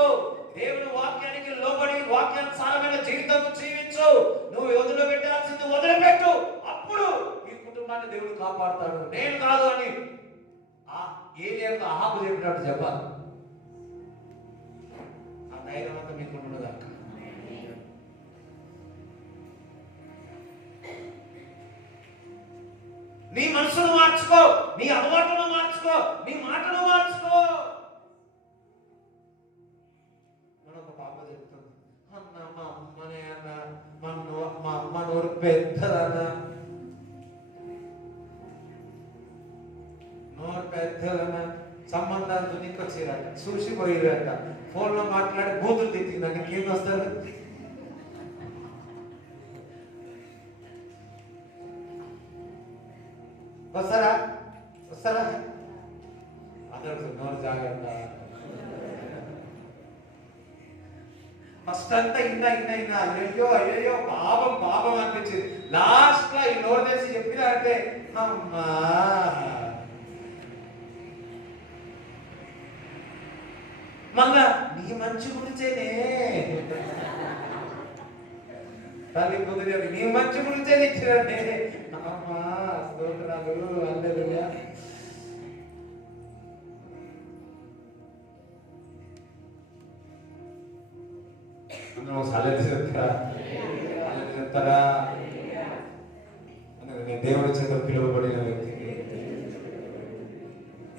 దేవుని వాక్యానికి లోబడి వాక్యానుసారమైన జీవితం జీవించు. నువ్వు వదిలిపెట్టాల్సింది వదిలిపెట్టు, అప్పుడు ఈ కుటుంబాన్ని దేవుడు కాపాడుతాడు. నేను కాదు అని ఏలియాకు అహాబు చెప్పినట్టు చెప్పాలి. ఆ ధైర్యం అంతా మీకు ఉండదు. నీ మనసును మార్చుకో, నీ అలవాటును మార్చుకో, నీ మాటను మార్చుకో. మన ఒక పాప చెప్తుంది, అన్న మా అమ్మనే అన్న, మా అమ్మ నోరు పెద్దదన్నా, నోరు పెద్దదన్నా, సంబంధాలు దునికొచ్చిరట, చూసిపోయిరట, ఫోన్లో మాట్లాడి బూతులు తిట్టిందా, నీకేం వస్తారు? వస్తారా అందరూ నోరు జాగ్రత్త. ఫస్ట్ అంతా ఇన్నా అయ్యో అయ్యో పాపం పాపం అనిపించింది. లాస్ట్ లో ఈ నోరు తెరిచి చెప్పినా అంటే అమ్మా మళ్ళా నీ మంచి గురించేనే తల్లి కుదిరేది నీ మంచి గురించే ఇచ్చినంటే అమ్మా స్తోత్రాలు హల్లెలూయా. చెప్తారా దేవుడి చేత పిలువబడిన వ్యక్తికి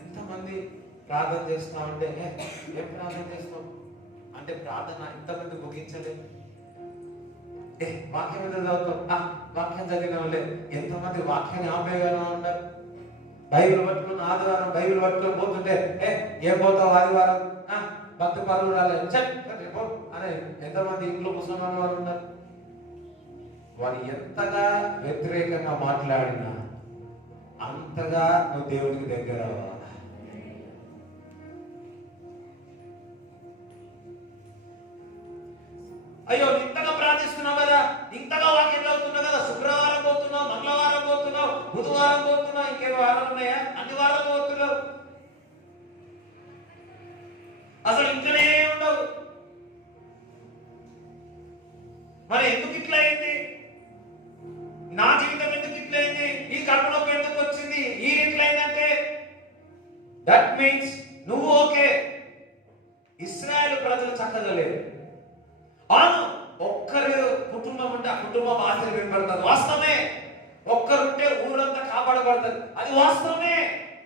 ఎంతమంది ప్రార్థన చేస్తున్నామంటే ఏం ప్రార్థన చేస్తాం అంటే ప్రార్థన ఇంతమంది ముగించలేదు. వాక్యం ఎంత చదువుతాం, వాక్యం చదివిన వాళ్ళే ఎంతమంది వాక్యాన్ని ఆపేయగలం అంటారు. బైబిల్ పట్టుకుని ఆదివారం బైబిల్ పట్టుకొని పోతుంటే ఏం పోతావు ఆదివారం భక్తి పనులు రాలేదు అని ఎంతమంది ఇంట్లో ముసల్మాన్ వారు ఉన్నారు. వారు ఎంతగా వ్యతిరేకంగా మాట్లాడినా అంతగా నువ్వు దేవుడికి దగ్గర అవ్వాలి. అయ్యో ఇంతగా ప్రార్థిస్తున్నావు కదా, ఇంతగా వాక్యం చదువుతున్నావు కదా, శుక్రవారం పోతున్నావు, మంగళవారం పోతున్నావు, బుధవారం పోతున్నావు, ఇంకేం వారాలు ఉన్నాయా, అన్ని వారాలు పోతున్నావు, అసలు ఇంట్లోనే ఉండవు. మరి ఎందుకు ఇట్లా అయింది, నా జీవితం ఎందుకు ఇట్లా అయింది, ఈ కడుపులోకి ఎందుకు వచ్చింది, ఈ ఇట్లా అయిందంటే దట్ మీన్స్ నువ్వు ఓకే, ఇశ్రాయేలు ప్రజలు చక్కగా లేరు. అవును, ఒక్కరు కుటుంబం ఉంటే ఆ కుటుంబం ఆశీర్వదింపబడతారు, వాస్తవమే. ఒక్కరుంటే ఊరంతా కాపాడబడతారు, అది వాస్తవమే.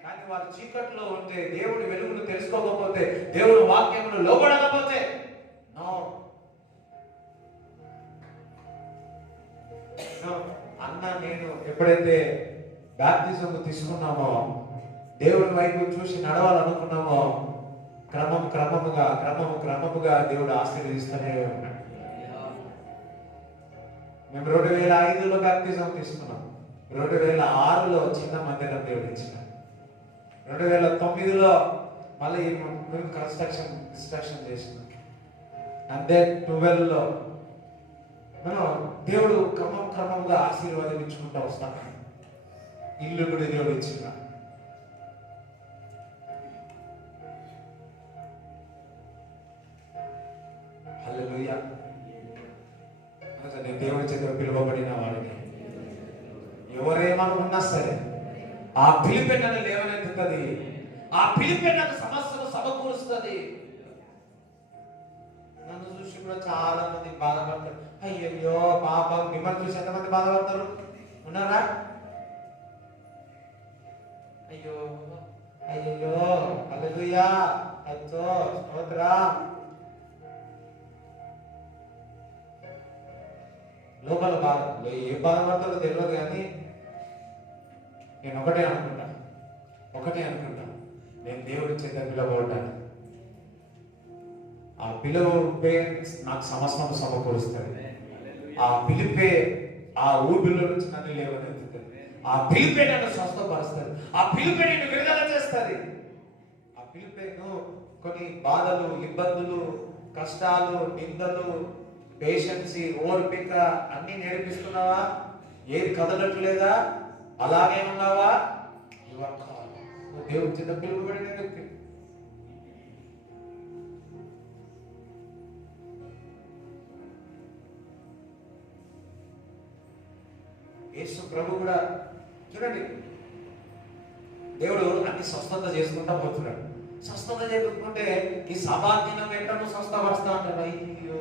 కానీ వారు చీకట్లో ఉంటే, దేవుడి వెలుగును తెలుసుకోకపోతే, దేవుడి వాక్యమును లోబడకపోతే నో. అన్న నేను ఎప్పుడైతే బాప్తిజం తీసుకున్నామో, దేవుడి వైపు చూసి నడవాలనుకున్నామో, క్రమముగా దేవుడు ఆశీర్వదిస్తూనే ఉన్నాడు. మేము 2005లో బాప్తిజం తీసుకున్నాం, 2006లో చిన్న మందిరం దేవుడు ఇచ్చినాం, 2009లో మళ్ళీ మేము కన్స్ట్రక్షన్ చేసినాం, అంతే 12లో మనం దేవుడు క్రమంగా ఆశీర్వాదం ఇచ్చుకుంటూ వస్తాం. ఇల్లు కూడా దేవుడు ఇచ్చిన. హల్లెలూయా. నేను దేవుడి చేత పిలువబడిన వాడిని. ఎవరేమనుకున్నా సరే ఆ పిలిపే నన్ను లేవనెత్తుతుంది, ఆ పిలిపే నన్ను సమస్యను సమకూరుస్తుంది. నన్ను చూసి కూడా చాలా మంది బాధపడతారు. అయ్యయ్యో పాపం, మిమ్మల్ని చూసి ఎంతమంది బాధపడతారు ఉన్నారా? అయ్యో హల్లెలూయా, అచ్చో స్తోత్రం. లోపల బాధ, ఏ బాధపడతారో తెలియదు, కానీ నేను ఒకటే అనుకుంటా, నేను దేవుడి చేత పిలవబడ్డాను. ఆ పిలువే నాకు సమస్యను సమకూరుస్తుంది. ఆ పిలిపే ఆ ఊబిలో నుంచి నన్ను లేవనెత్తుతుంది. ఆ పిలిపే నన్ను స్వస్థపరుస్తుంది. ఆ పిలిపే నేను విడుదల చేస్తుంది. ఆ పిలిపే కొన్ని బాధలు, ఇబ్బందులు, కష్టాలు, నిందలు, పేషెన్సీ, ఓర్పిక అన్ని నేర్పిస్తున్నావా? ఏది కదలట్లేదా? అలాగే ఉన్నావా? నువ్వు దేవుడి చేత పిలువబడిన వ్యక్తి. యేసు ప్రభు కూడా చూడండి, దేవుడు అన్ని స్వస్థత చేసుకుంటా పోతున్నాడు. స్వస్థత చేసుకుంటే ఈ సబాదినం ఎట్లా స్వస్థపరుస్తా అంటారు. అయ్యో,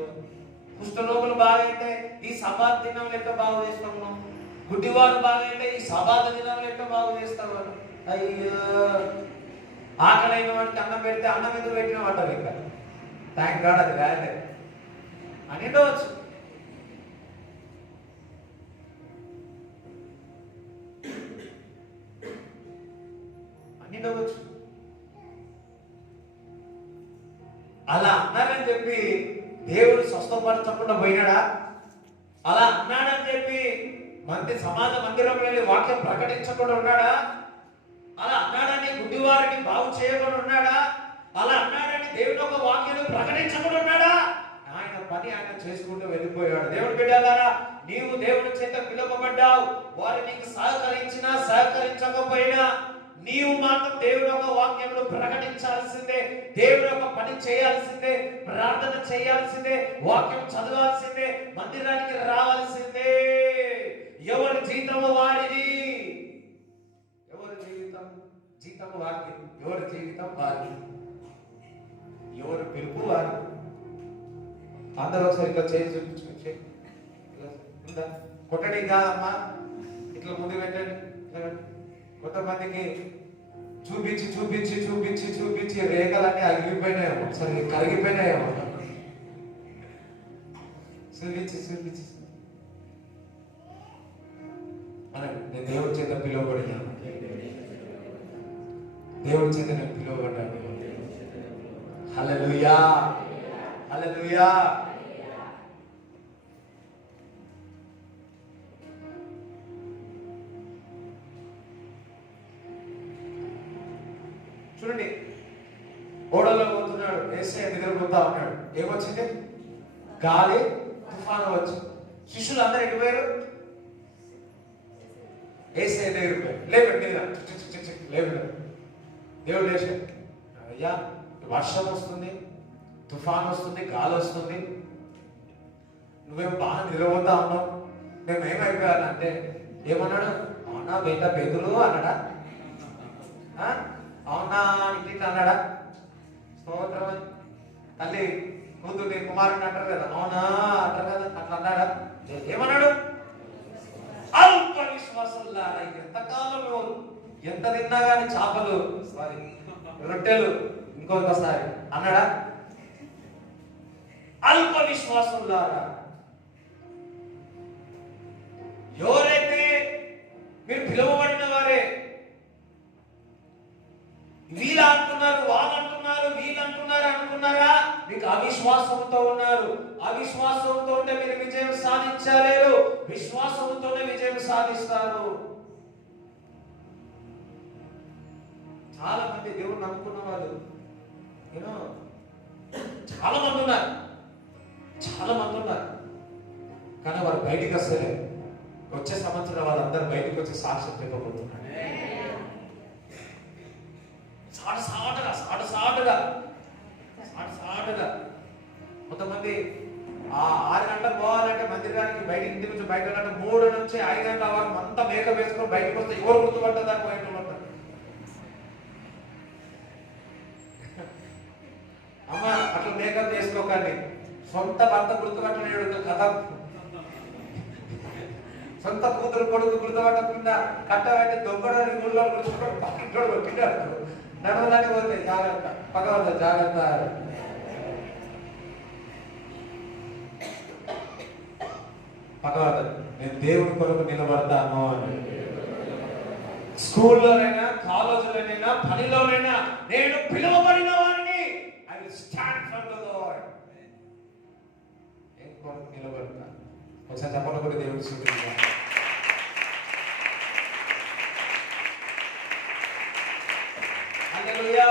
కుష్ఠరోగులు బాగైతే ఈ సబాద్ దినం ఎట్లా బాగు చేస్తాము, గుడ్డివాడు బాగైతే ఈ సబాద దినం ఎట్లా బాగు చేస్తాము. అయ్యో, ఆకలైన వాడికి అన్నం పెడితే అన్నం ఎందుకు పెట్టిన అంటారు. ఇంకా థ్యాంక్ గాడ్ అది వేరే అని ఉండవచ్చు. అనిడవచ్చు. అలా అన్నారని చెప్పి దేవుడు స్వస్థపరచకుండా పోయినాడా? అలా అన్నాడని చెప్పి సమాజ మందిరం వెళ్ళి వాక్యం ప్రకటించకుండా ఉన్నాడా? అలా అన్నాడని గుడ్డివారిని బాగు చేయకుండా ఉన్నాడా? అలా అన్నాడని దేవుని ఒక వాక్యాన్ని ప్రకటించకుండా ఉన్నాడా? ఆయన పని ఆయన చేసుకుంటూ వెళ్ళిపోయాడు. దేవుని బిడ్డలారా, నీవు దేవుని చేత పిలువబడ్డావు. వారు నీకు సహకరించినా సహకరించకపోయినా నీవు మాత్రం దేవుని యొక్క వాక్యంలో ప్రకటించాల్సిందే, దేవుని యొక్క పని చేయాల్సిందే, ప్రార్థన చేయాల్సిందే, వాక్యం చదవాల్సిందే, మందిరానికి రావాల్సిందే. ఎవరి జీతము వారిది, ఎవరి జీతం వారికి, ఎవరి జీవితం వారికి, ఎవరి పిలుపు వారి. అందరూ ఒకసారి ఇట్లా చేసి చూపించుకొచ్చే కొట్టడి కాదమ్మా, ఇట్లా ముందు పెట్టండి. కొంతమందికి చూపించి చూపించి చూపించి చూపించి రేఖలన్నీ అగిలిపోయినాయేమో, సరే కరిగిపోయినాయేమో. చూపించి చూపించి నేను దేవుడి చేత పిలువబడినాను, దేవుడి చేత నేను పిలువబడ్డాను. హల్లెలూయా, హల్లెలూయా. చూడండి, ఓడలో పోతున్నాడు, యేసయ్య నిద్రపోతా ఉన్నాడు. ఏమొచ్చింది? గాలి తుఫాను వచ్చి శిష్యులు అందరూ ఎటుపోయారు? యేసయ్య దగ్గరికి లేవండి, లేవు. దేవుడు లేచాడు, అయ్యా వర్షం వస్తుంది, తుఫాను వస్తుంది, గాలి వస్తుంది, నువ్వేం బాగా నిద్రపోతా ఉన్నావు, మేము ఏమైపోయానంటే ఏమన్నాడు? అవునా బేట పేదలు అన్నాడా? అవునా ఇట్లా అన్నాడా? స్తోత్రం. తల్లి కూతుర్ని కుమారుని అంటారు కదా, అవునా అంటారు కదా, అట్లా అన్నాడా? ఏమన్నాడు? అల్ప విశ్వాసులారా, ఎంతకాలం ఎంత తిన్నా కానీ చేపలు సారీ రొట్టెలు ఇంకొకసారి అన్నాడా? అల్ప విశ్వాసులారా, ఎవరైతే మీరు పిలువబడిన వారే వీళ్ళు అంటున్నారు, వాళ్ళు అంటున్నారు, వీళ్ళు అంటున్నారు అనుకున్నారా? మీకు అవిశ్వాసంతో ఉన్నారు. అవిశ్వాసంతో ఉంటే మీరు విజయం సాధించలేరు, విశ్వాసంతోనే విజయం సాధిస్తారు. చాలా మంది దేవుడు నమ్ముకున్న వాళ్ళు చాలా మంది ఉన్నారు, చాలా మంది ఉన్నారు, కానీ వారు బయటికి వస్తలే. వచ్చే సంవత్సరం వాళ్ళందరూ బయటికి వచ్చి సాక్ష్యం చెప్పబోతున్నారు. సాటుగా కొంతమంది 6 గంటలకు పోవాలంటే మందిరానికి బయట ఇంటి నుంచి బయట 3 నుంచి 5 గంటల వరకు అంతా మేకప్ వేసుకొని బయటకు వస్తే ఎవరు గుర్తుపడ్డారు? పోయేటప్పుడు అమ్మ అట్లా మేకప్ చేసుకోకండి. సొంత భర్త గుర్తుపట్టలేడు కథ, సొంత కూతురు కొడుకు గుర్తుపట్టకుండా కట్టబెట్టి దొంగడని ఊళ్ళో గుర్తుపట్టి పక్కడు కొట్టినాడు. నడవడానికి పోతే జాగ్రత్త, పక్కన జాగ్రత్త. పక్కన నేను దేవుని కొరకు నిలబడతాను అని. స్కూల్లోనైనా, కాలేజీలోనైనా, పనిలోనైనా నేను పిలువబడిన వారిని I will stand for the lord. నేను కొరకు నిలబడతాను. ఒకసారి చెప్పండి కూడా దేవుని స్తుతించాలి. హల్లెలూయా.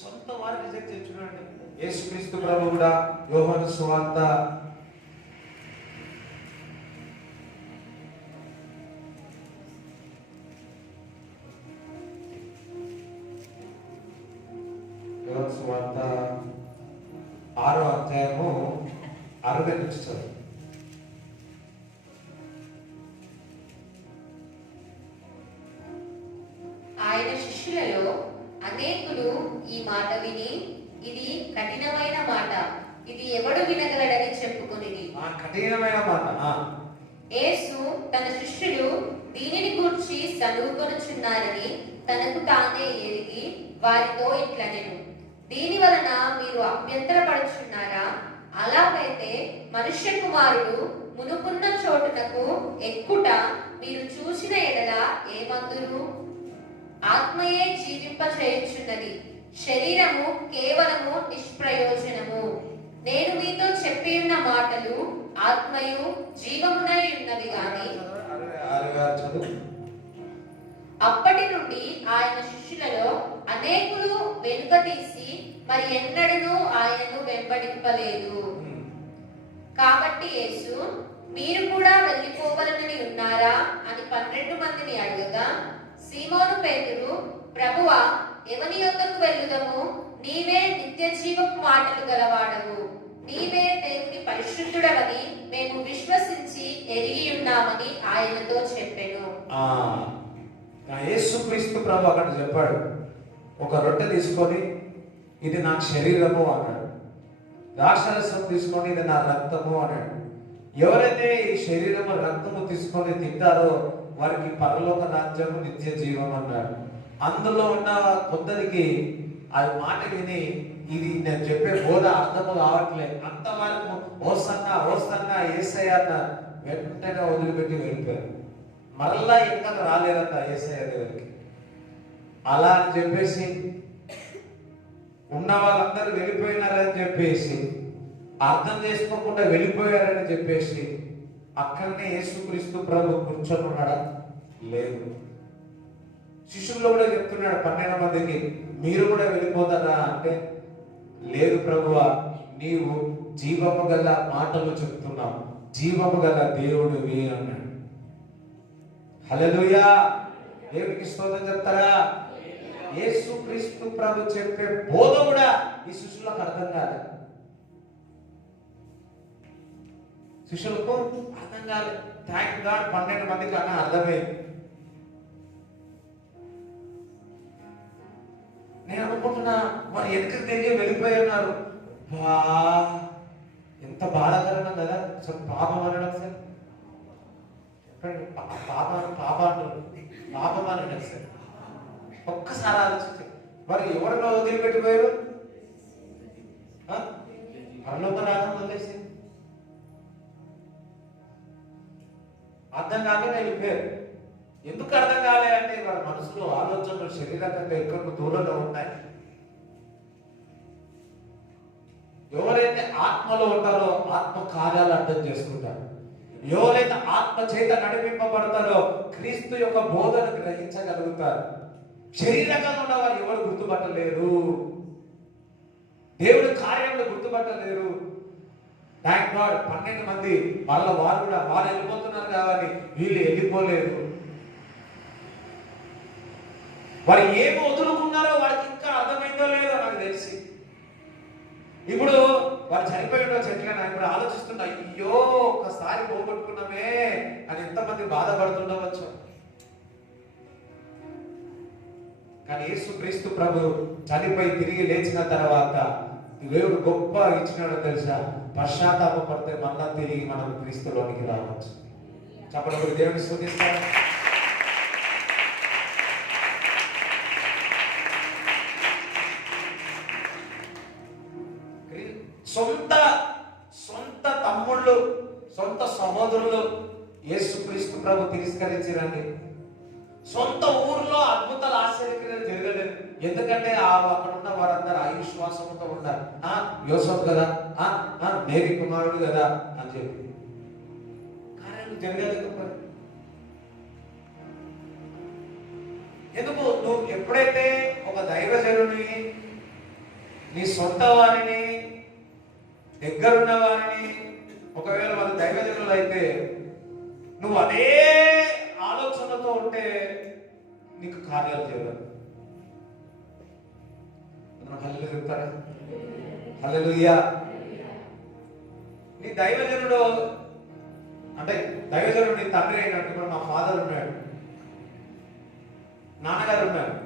సొంత వారు రిజెక్ట్ చేస్తున్నాడు. యేసుక్రీస్తు ప్రభువు కూడా యోహాను సువార్త 6వ అధ్యాయము 60 నుంచి చదువు. ఆయన శిష్యులలో అనేకులు ఈ మాట విని, ఇది కఠినమైన మాట, ఇది ఎవడు వినగలడని చెప్పుకొనిరి. కఠినమైన మాట. యేసు తన శిష్యులు దీనిని గూర్చి చదువుకొనుచున్నారని తనకు తానే ఎరిగి వారితో ఇట్లనెను, దీని వలన మీరు అభ్యంతరపడుచున్నారా? అలాగైతే మనుష్య కుమారుడు మునుపున్న చోటునకు ఎక్కుట మీరు చూసిన ఎడల ఏమందురు? ఆత్మయే జీవింపచేయుచున్నది, శరీరము కేవలము నిష్ప్రయోజనము. నేను మీతో చెప్పి ఉన్న మాటలు ఆత్మయు జీవమునై ఉన్నవి గాని. అప్పటి నుండి ఆయన శిష్యులలో అనేకులు వెనుక తీసి మరి ఎన్నడూ ఆయనను వెంబడింపలేదు. కాబట్టి యేసు, మీరు కూడా వెళ్ళిపోవలనని ఉన్నారా అని 12 మందిని అడగగా, సీమోను పేతురు, ప్రభువా, ఎవని యొద్దకు వెళ్ళుదము? నీవే నిత్య జీవపు మాటలు గలవాడవు, నీవే దేవుని పరిశుద్ధుడవని మేము విశ్వసించి ఎరిగి ఉన్నామని ఆయనతో చెప్పెను. యేసుక్రీస్తు ప్రభు అక్కడ చెప్పాడు, ఒక రొట్టె తీసుకొని ఇది నా శరీరము అన్నాడు, ద్రాక్షరసం తీసుకొని ఇది నా రక్తము అన్నాడు. ఎవరైతే ఈ శరీరము రక్తము తీసుకొని తింటారో వారికి పరలోక రాజ్యము నిత్య జీవం అన్నాడు. అందులో ఉన్న కొందరికి ఆ మాట విని ఇది నేను చెప్పే బోధ అర్థము కావట్లేదు, అంతవరకు ఓసన్నా యేసయ్య అన్న వెంటనే వదిలిపెట్టి వెళ్ళిపోయారు. మరలా ఇంకా రాలేదంట యేసయ్య దగ్గరికి. అలా అని చెప్పేసి ఉన్న వాళ్ళందరూ వెళ్ళిపోయినారని చెప్పేసి, అర్థం చేసుకోకుండా వెళ్ళిపోయారని చెప్పేసి అక్కడనే యేసుక్రీస్తు ప్రభు కూర్చొని ఉన్నాడా? లేదు. శిష్యుల్లో కూడా చెప్తున్నాడు 12 మందికి, మీరు కూడా వెళ్ళిపోతారా అంటే, లేదు ప్రభువా, నీవు జీవము గల మాటలు చెప్తున్నావు, జీవము గల దేవుడివి అన్నాడు. హల్లెలూయా, దేవునికి స్తోత్రం చెప్తారా? యేసుక్రీస్తు ప్రభు చెప్పే బోధ కూడా ఈ శిష్యులకు అర్థం కాలేదు. శిష్యులకు అర్థం కాలేదు. థ్యాంక్ గాడ్ 12 మందికి అన్న అర్థమైంది. నేను అనుకుంటున్నా మరి వెనక్కి తిరిగి వెళ్ళిపోయి ఉన్నారు. ఎంత బాధాకరం కదా. అసలు పాపం అనడం సార్, చెప్పండి, పాపం అనడం సార్. ఒక్కసారి ఆలోచించండి, మరి ఎవరిలో వదిలిపెట్టిపోయారు? పరలోక రాజ్యం వదిలేసి అర్థం కాక వెళ్ళిపోయారు. ఎందుకు అర్థం కాలేదంటే వాళ్ళ మనసులో ఆలోచనలు శరీరకంగా ఎక్కడ దూరంలో ఉన్నాయి. ఎవరైతే ఆత్మలో ఉంటారో ఆత్మ కార్యాలు అర్థం చేసుకుంటారు. ఎవరైతే ఆత్మ చేత నడిపింపబడతారో క్రీస్తు యొక్క బోధన గ్రహించగలుగుతారు. శరీరకంగా ఉన్నవారు ఎవరు గుర్తుపట్టలేరు, దేవుడి కార్యంలో గుర్తుపట్టలేరు. థ్యాంక్ గాడ్ 12 మంది వాళ్ళ వారు వెళ్ళిపోతున్నారు కాబట్టి వీళ్ళు వెళ్ళిపోలేరు. వారు ఏమి వదులుకున్నారో వారికి ఇంకా అర్థమైందో లేదో నాకు తెలిసి. ఇప్పుడు వారు చనిపోయి ఉండొచ్చు, ఎట్లా ఇప్పుడు ఆలోచిస్తున్నా, అయ్యో ఒక్కసారి పోగొట్టుకున్నామే అని ఎంతమంది బాధపడుతుండవచ్చు. కానీ యేసుక్రీస్తు ప్రభు చనిపోయి తిరిగి లేచిన తర్వాత దేవుడు గొప్ప ఇచ్చినాడో తెలుసా? పశ్చాత్తాపడితే మళ్ళా తిరిగి మనం క్రీస్తులోనికి రావచ్చు. చెప్పడం దేవుని స్తుతిస్తాం. సొంత తమ్ముళ్ళు, సొంత సహోదరులు యేసుక్రీస్తు ప్రభు తిరస్కరించారండి. సొంత ఊర్లో అద్భుతాలు ఆశ్చర్యక్రియలు జరగలేదు. ఎందుకంటే అక్కడ ఉన్న వారందరూ అవిశ్వాసంతో ఉన్నారు. యోసేపు కదా, మేరీ కుమారుడు కదా అని చెప్పి కార్యాలు జరగలేకపోయారు. ఎందుకు? నువ్వు ఎప్పుడైతే ఒక దైవజనుని, నీ సొంత వారిని, దగ్గరున్న వారిని, ఒకవేళ వాళ్ళ దైవజనులు అయితే నువ్వు అదే ఆలోచనతో ఉంటే నీకు కార్యాలు చేయరు. హల్లెలూయా చెప్తారా? హల్లెలూయా. నీ దైవజనుడు అంటే దైవజనుడు నీ తండ్రి అయినట్టు. ఇప్పుడు మా ఫాదర్ ఉన్నాడు, నాన్నగారు ఉన్నారు.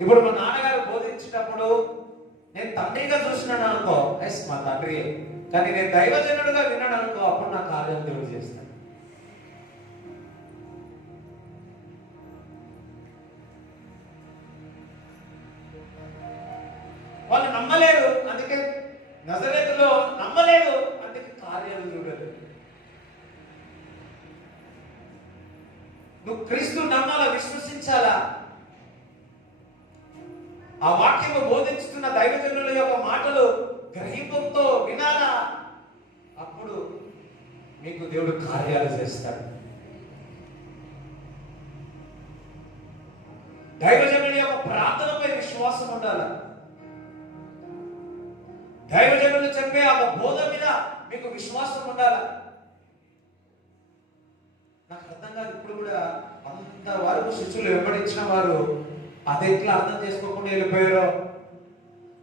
ఇప్పుడు మా నాన్నగారు బోధించేటప్పుడు నేను తండ్రిగా చూసినాను అనుకో, ఎస్ మా తండ్రి. కానీ నేను దైవజనుడుగా విన్నాను అనుకో, అప్పుడు నా కార్యం దేవుడు చేస్తాను. వాళ్ళు నమ్మలేరు, అందుకే నజరేతులో నమ్మలేదు, అందుకే కార్యాలు చూడలేదు. నువ్వు క్రీస్తు నమ్మాలా, విశ్వసించాలా, ఆ వాక్యము బోధించుతున్న దైవజనుల యొక్క మాటలు గ్రహింపుతో వినాలా, అప్పుడు మీకు దేవుడు కార్యాలు చేస్తాడు. దైవజనుల యొక్క ప్రార్థనపై విశ్వాసం ఉండాలి. దైవజనులు చెప్పే ఆ బోధ మీద మీకు విశ్వాసం ఉండాలి. నాకు అర్థం కాదు ఇప్పుడు కూడా అంతవరకు శిష్యులు వెంబడించిన వారు అది ఎట్లా అర్థం చేసుకోకుండా వెళ్ళిపోయారో.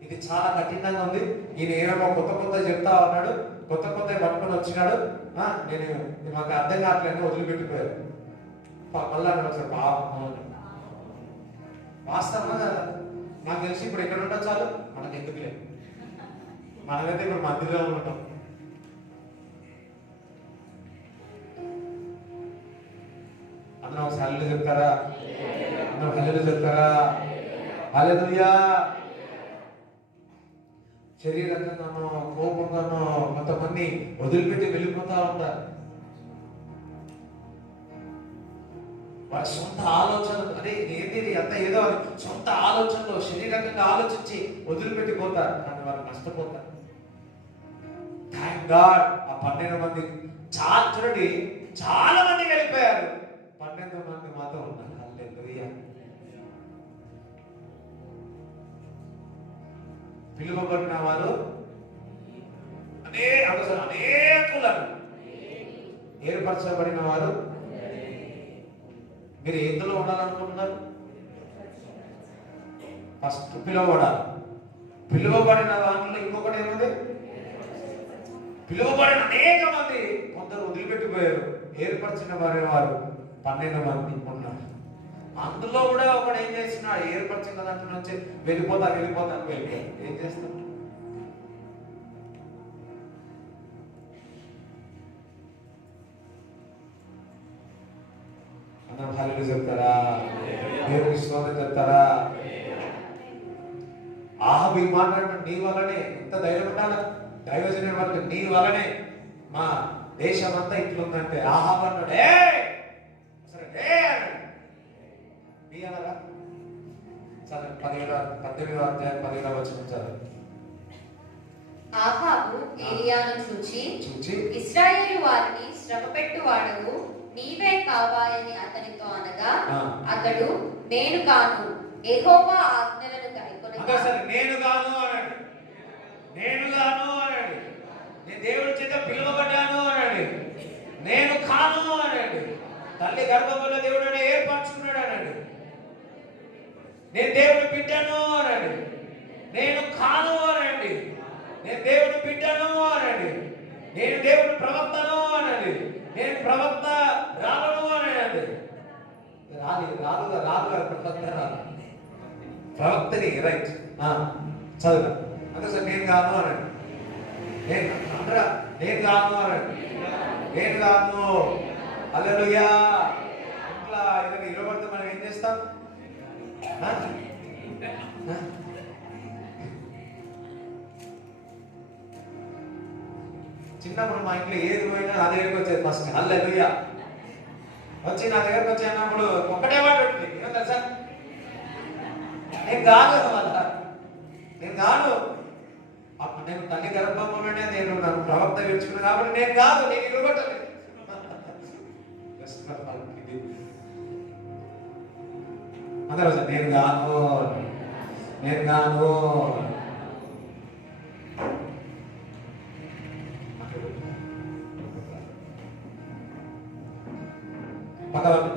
ఇది చాలా కఠినంగా ఉంది. ఈయన ఏమో కొత్త చెప్తా ఉన్నాడు, కొత్త పట్టుకొని వచ్చినాడు, నేను మాకు అర్థం కావట్లేదు వదిలిపెట్టిపోయారు. మళ్ళా ఒకసారి వాస్తవంగా కదా. నాకు తెలిసి ఇప్పుడు ఎక్కడ ఉంటా చాలు, మనకు ఎందుకు లేదు, మనమైతే ఇప్పుడు మందిలో ఉంటాం. అందరూ ఒక హల్లెలూయా చెప్తారా? అందరూ హల్లెలూయా చెప్తారా? హల్లెలూయా. శరీరంగానో కోపంగానో కొంతమంది వదిలిపెట్టి వెళ్ళిపోతా ఉంటారు. వారి సొంత ఆలోచనలు అదే ఏంటి అంత ఏదో సొంత ఆలోచనలో శరీరంగా ఆలోచించి వదిలిపెట్టిపోతారు, కానీ వారు నష్టపోతారు. థ్యాంక్ గాడ్ ఆ 12 మంది చూడండి, చాలా మంది వెళ్ళిపోయారు, 12 మంది మాత్రం ఉన్నారు. హల్లెలూయా. పిలువబడిన వారు అనేకులను, ఏర్పరచబడిన వారు. మీరు ఎందులో ఉండాలనుకుంటున్నారు? ఫస్ట్ పిలువబడాలి. పిలువబడిన దాంట్లో ఇంకొకటి ఏముంది? పిలువబడిన అనేక మంది కొందరు వదిలిపెట్టిపోయారు. ఏర్పరిచిన వారు 12 మంది ఉన్నారు. అందులో కూడా ఒకడు ఏం చేస్తున్నాడు? ఏర్పరిచిన దాంట్లో నుంచి వెళ్ళిపోతాను వెళ్ళిపోయారు. ఏం చేస్తాం? అందరూ హల్లెలూయా చెప్తారా? దేవునికి స్తోత్రం చెప్తారా? ఆహాబు ఈ మాట్లాడిన నీ వల్లనే, ఎంత ధైర్యం ఉండాలి దైవజనుడి వల్ల, నీ వల్లనే మా దేశం అంతా ఇట్లుందంటే ఆహాబు అన్నాడు సరే 18వ అధ్యాయం 10వ వచనం చదువు. ఆహాబు ఏలియాను చూచి ఇశ్రాయేలు వారిని శ్రమపెట్టువాడవు నీవే కావాలని అతనితో అనగా, అతడు నేను కాను, యెహోవా ఆజ్ఞలను గైకొనగా. నేను గాను అన్నాడు, నేను గాను అన్నాడు, నేను దేవుడి చేత పిలువబడ్డాను అన్నాడు, నేను కాను అన్నాడు, తల్లి గర్భంలో దేవుడు ఏర్పరచుకున్నాడు అన్నాడు, నేను దేవుడు బిడ్డను అన్నాడు, నేను కాను అన్నాడు, నేను దేవుడు బిడ్డను అన్నాడు, నేను దేవుడు ప్రవక్తను అన్నాడు, నేను ప్రవక్త రాను అన్నాడు. రాదు ప్రవక్త రాదు, ప్రవక్తని రైట్ చదువు. అంటే సార్ నేను కాను అన్నాడు, నేను కాను అన్నాడు, నేను కాను. హల్లెలూయా. ఇట్లా ఏదైనా ఇవ్వబడితే మనం ఏం చేస్తాం? చిన్నప్పుడు మా ఇంట్లో ఏది పోయినా నా దగ్గరికి వచ్చేది ఫస్ట్. హల్లెలూయా. వచ్చి నా దగ్గరకు వచ్చేటప్పుడు ఒక్కటే మాట ఉంటుంది, ఏమో తెలుసా? నేను కాదు అన్నమాట, నేను కాదు. అప్పుడు నేను తల్లి గర్భంలోనే నేను నన్ను ప్రవక్త పెంచుకున్నాను కాబట్టి నేను కాదు, నేను ఇవ్వబట్టలేదు. అందరూ నేను కాను, నేను కాను.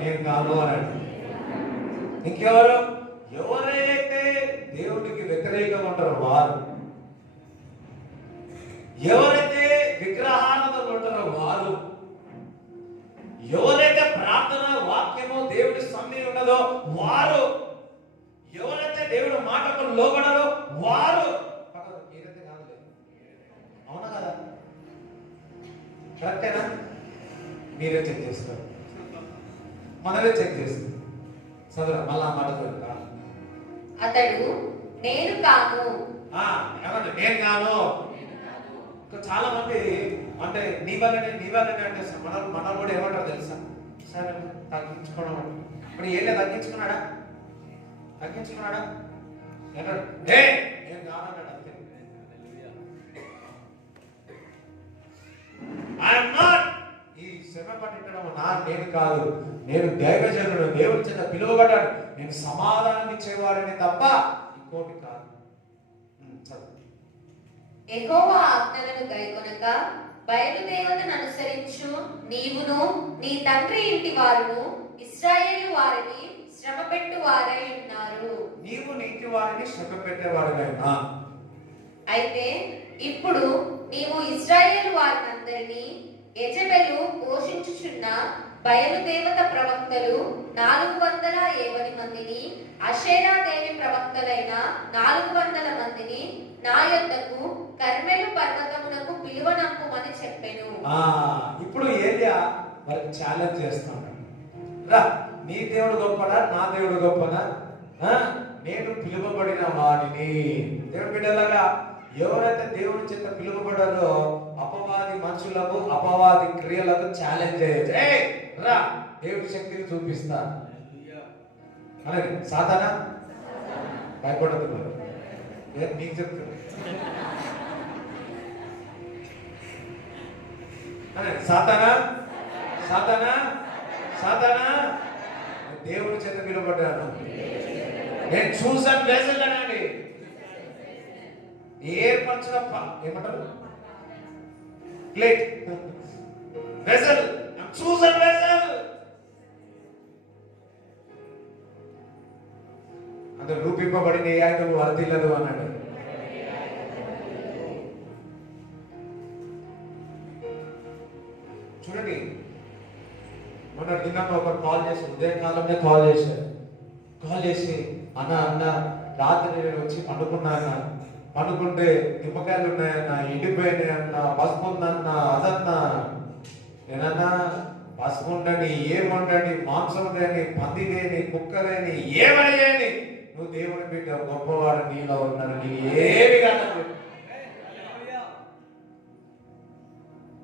నేను కాను అన్నాడు. ఇంకెవరు? ఎవరైతే దేవుడికి వ్యతిరేకంగా ఉంటారో వారు, ఎవరైతే విగ్రహారాధనలు ఉంటారో వారు, ఎవరైతే ప్రార్థన వాక్యము దేవుడి సన్నిధి ఉన్నదో వారు, ఎవరైతే దేవుడి మాటకు లోబడరో వారు. ఏదైతే కాదులే, అవునా కదా? కరెక్టేనా? మీరే చెక్ చేస్తారు, మనమే చెక్ చేస్తాం. చదువు మళ్ళా మాట అతడు నేను కాను, ఏమంటే నేను కాను. చాలా మంది అంటే నీ వల్లనే అంటే మన కూడా ఏమంటారు తెలుసా? సరే తగ్గించుకోవడం. ఇప్పుడు ఏం లేదు, తగ్గించుకున్నాడా? ఏమంటాడు? నేను కానన్నాడు అంతే. I'm not. ఈ శ్రమ పట్టించడం నేను కాదు, నేను దైవజనుడు, దేవుడి చేత పిలువబడ్డాడు, నేను సమాధానం ఇచ్చేవాడని తప్ప ఇంకోటి కాదు. యెహోవా ఆజ్ఞలను గైకొనక బయలుదేవతను అనుసరించు నీవును నీ తండ్రి ఇంటి వారును ఇశ్రాయేలు వారిని శ్రమపెట్టు వారై ఉన్నారు. నీవు నీ ఇంటి వారిని శ్రమ పెట్టేవాడుగా. అయితే ఇప్పుడు నీవు ఇశ్రాయేలు వారినందరినీ యెజెబెలు పోషించుచున్న బయలుదేవత ప్రవక్తలు 450 మందిని, అషేరా దేవి ప్రవక్తలైన 400 మందిని నా యొద్దకు కర్మెలు పర్వతమునకు పిలువనంపుమని చెప్పెను. ఇప్పుడు ఏలియా వారికి ఛాలెంజ్ చేస్తున్నాడు. రా, నీ దేవుడు గొప్పనా నా దేవుడు గొప్పనా? నేను పిలువబడిన వాడిని. దేవుడు బిడ్డలారా, ఎవరైతే దేవుని చేత పిలువబడారో అపవాది మనుషులకు అపవాది క్రియలకు ఛాలెంజ్ చేయొచ్చు. రా, దేవుడి శక్తిని చూపిస్తా అలాగే. సాధన భయపడుతున్నారు, నీకు చెప్తున్నా. సాధన సాధన సాధన దేవుడి చేత పిలువబడ్డాను. నేను చూసాను వేసల్లానండి. ఏర్పరచిన ఏమంటారు ప్లేట్ వెసల్, చూసాను వెసల్. అందులో రూపింపబడిన ఏ ఆయుధం వర్తిల్లదు అన్నాడు. చూడండి, మొన్న నిన్న ఒకరు కాల్ చేసి, ఉదయం కాలంలో కాల్ చేసి అన్న రాత్రి నేను వచ్చి పండుకున్నాను, పండుకుంటే నిమ్మకాయలు ఉన్నాయన్న, ఎండిపోయినాయన్న, పసుపు ఉందన్న, అదన్నా. నేనన్నా పసుపు ఉండండి, ఏముండండి, మాంసం లేని, పంది లేని, కుక్కలేని, ఏమయ్యేని, నువ్వు దేవుని బిడ్డ, గొప్పవాడు నీలో ఉన్నాడు, నీకు ఏమి కాదు.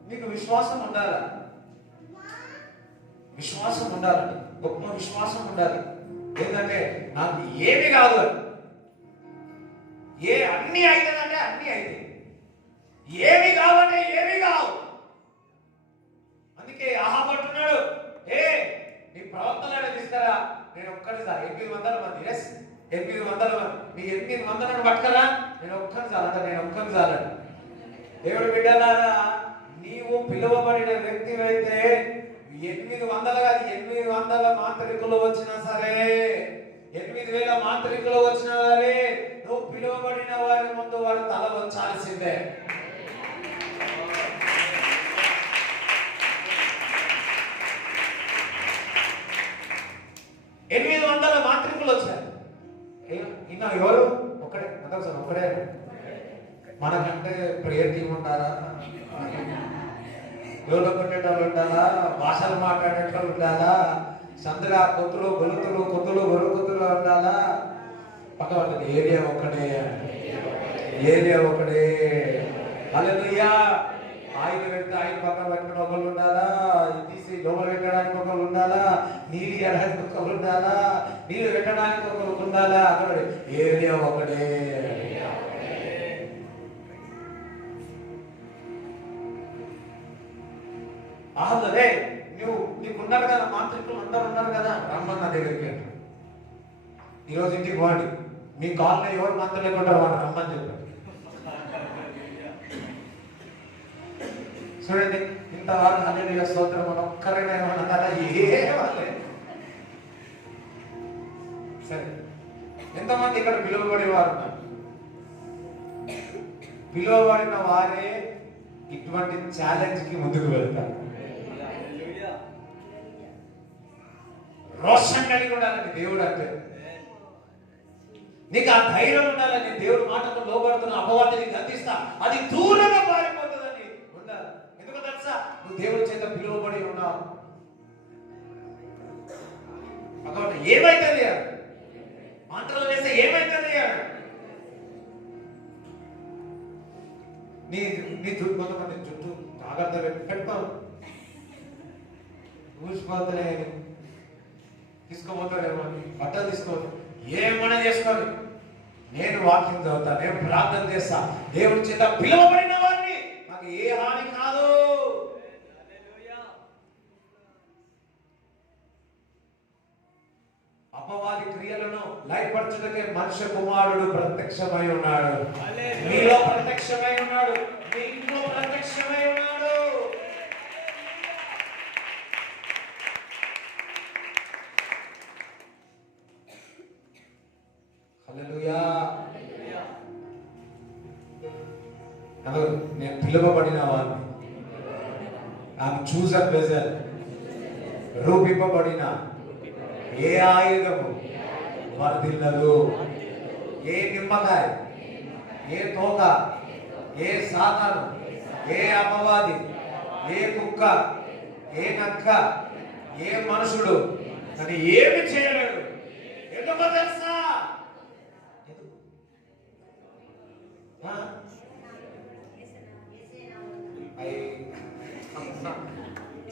నీకు విశ్వాసం ఉండాలి, విశ్వాసం ఉండాలండి, గొప్ప విశ్వాసం ఉండాలి. ఏంటంటే నాకు ఏమి కాదు, అన్ని అవుతుందంటే అన్ని అయితే, ఏమి కావంటే ఏమి కావు. అందుకే ఆహపడుతున్నాడు, నీ ప్రవక్తలను తీసుకురా, నేను ఒక్కడి సార్ 800 మంది, 800 మంది, నీ 800 పట్టుకరా, నేను ఒక్కని చాలంట, నేను ఒక్కని చాలంట. దేవుడు బిడ్డలారా, నీవు పిలువబడిన వ్యక్తి అయితే 800 కాదు, 800 మాంత్రికులు వచ్చినా సరే, 8000 మాంత్రికులు వచ్చినా సరే, నువ్వు పిలువబడిన వారి ముందు వారు తల వచ్చాల్సిందే. 800 మాంత్రికులు వచ్చారు. ఇంకా ఎవరు? ఒక్కడే, ఒక్కడే. మనకంటే ప్రేయర్ టీం ఉంటారా, ఎవరు కొట్టేటోళ్ళు ఉండాలా, భాషలు మాట్లాడేటోళ్ళు ఉండాలా, సందుగా కొత్తులు గొలుతులు ఉండాలా. పక్క పడుతుంది ఏరియా ఒక్కడే, హల్లెలూయా. ఆయిల్ పెడితే ఆయిల్ పక్కన పెట్టిన ఒకళ్ళు ఉండాలా, తీసి లోపల పెట్టడానికి ఒకళ్ళు ఉండాలా, నీళ్ళు ఇవ్వడానికి ఒకళ్ళు ఉండాలా, నీళ్ళు పెట్టడానికి ఒకళ్ళు ఉండాలా. అక్కడ ఏరియా ఒకడే. ఆహ్లాదే, నీకు ఉన్నారు కదా మాంత్రికులు, అందరు ఉన్నారు కదా, రమ్మన్న దగ్గరికి. ఈరోజు ఇంటికి పోండి, మీ కాలనీ ఎవరు మంత్రులు లేకుండా వాళ్ళు రమ్మని చెప్పండి. చూడండి, ఇంతవారు హల్లెలూయా స్తోత్రం అని ఒక్కరైనా ఏమన్నా ఏమలే. సరే, ఎంతమంది ఇక్కడ పిలువబడే వారు ఉన్నారు? పిలువబడిన వారే ఇటువంటి ఛాలెంజ్ కి ముందుకు వెళ్తారు. రోషం కలిగి ఉండాలని దేవుడు అంటే, నీకు ఆ ధైర్యం ఉండాలని, దేవుడు మాటకు లోబడుతున్న అపవాదిని గద్దిస్తా, అది దూరంగా పారిపోతుందని ఉండాలి. ఎందుకు తెలుసా? నువ్వు దేవుడి చేత పిలువబడి ఉన్నావు. కాబట్టి ఏమైతుంది, మంత్రాలు వేస్తే ఏమైతుంది? నీ చుట్టూ కొంతమంది చుట్టూ జాగ్రత్త పెట్టుకోవు, ఊసిపోతలే, తీసుకోబోతాడేమో, బట్టలు తీసుకోవద్దు, ఏమైనా చేసుకోవాలి. నేను వాక్యం చదువుతా, నేను ప్రార్థన చేస్తా, దేవుడి చేత పిలువబడిన వారిని నాకు ఏ హాని కాదు. అపవాది అపవాది క్రియలను లయపరచుటకే మనుష్య కుమారుడు ప్రత్యక్షమై ఉన్నాడు. మీలో ప్రత్యక్షమై ఉన్నాడు, మీ ఇంట్లో ప్రత్యక్షమై ఉన్నాడు. హల్లెలూయా. నేను పిలువబడిన వాడిని, ఆమె చూసన్ వెజల్, రూపింపబడిన ఏ ఆయుధము వర్ధిల్లదు, ఏ నిమ్మకాయ, ఏ తోక, ఏ సాతాను, ఏ అపవాది, ఏ కుక్క, ఏ నక్క, ఏ మనుషుడు అని ఏమి చేయలేడు. ఎందుకో తెలుసా?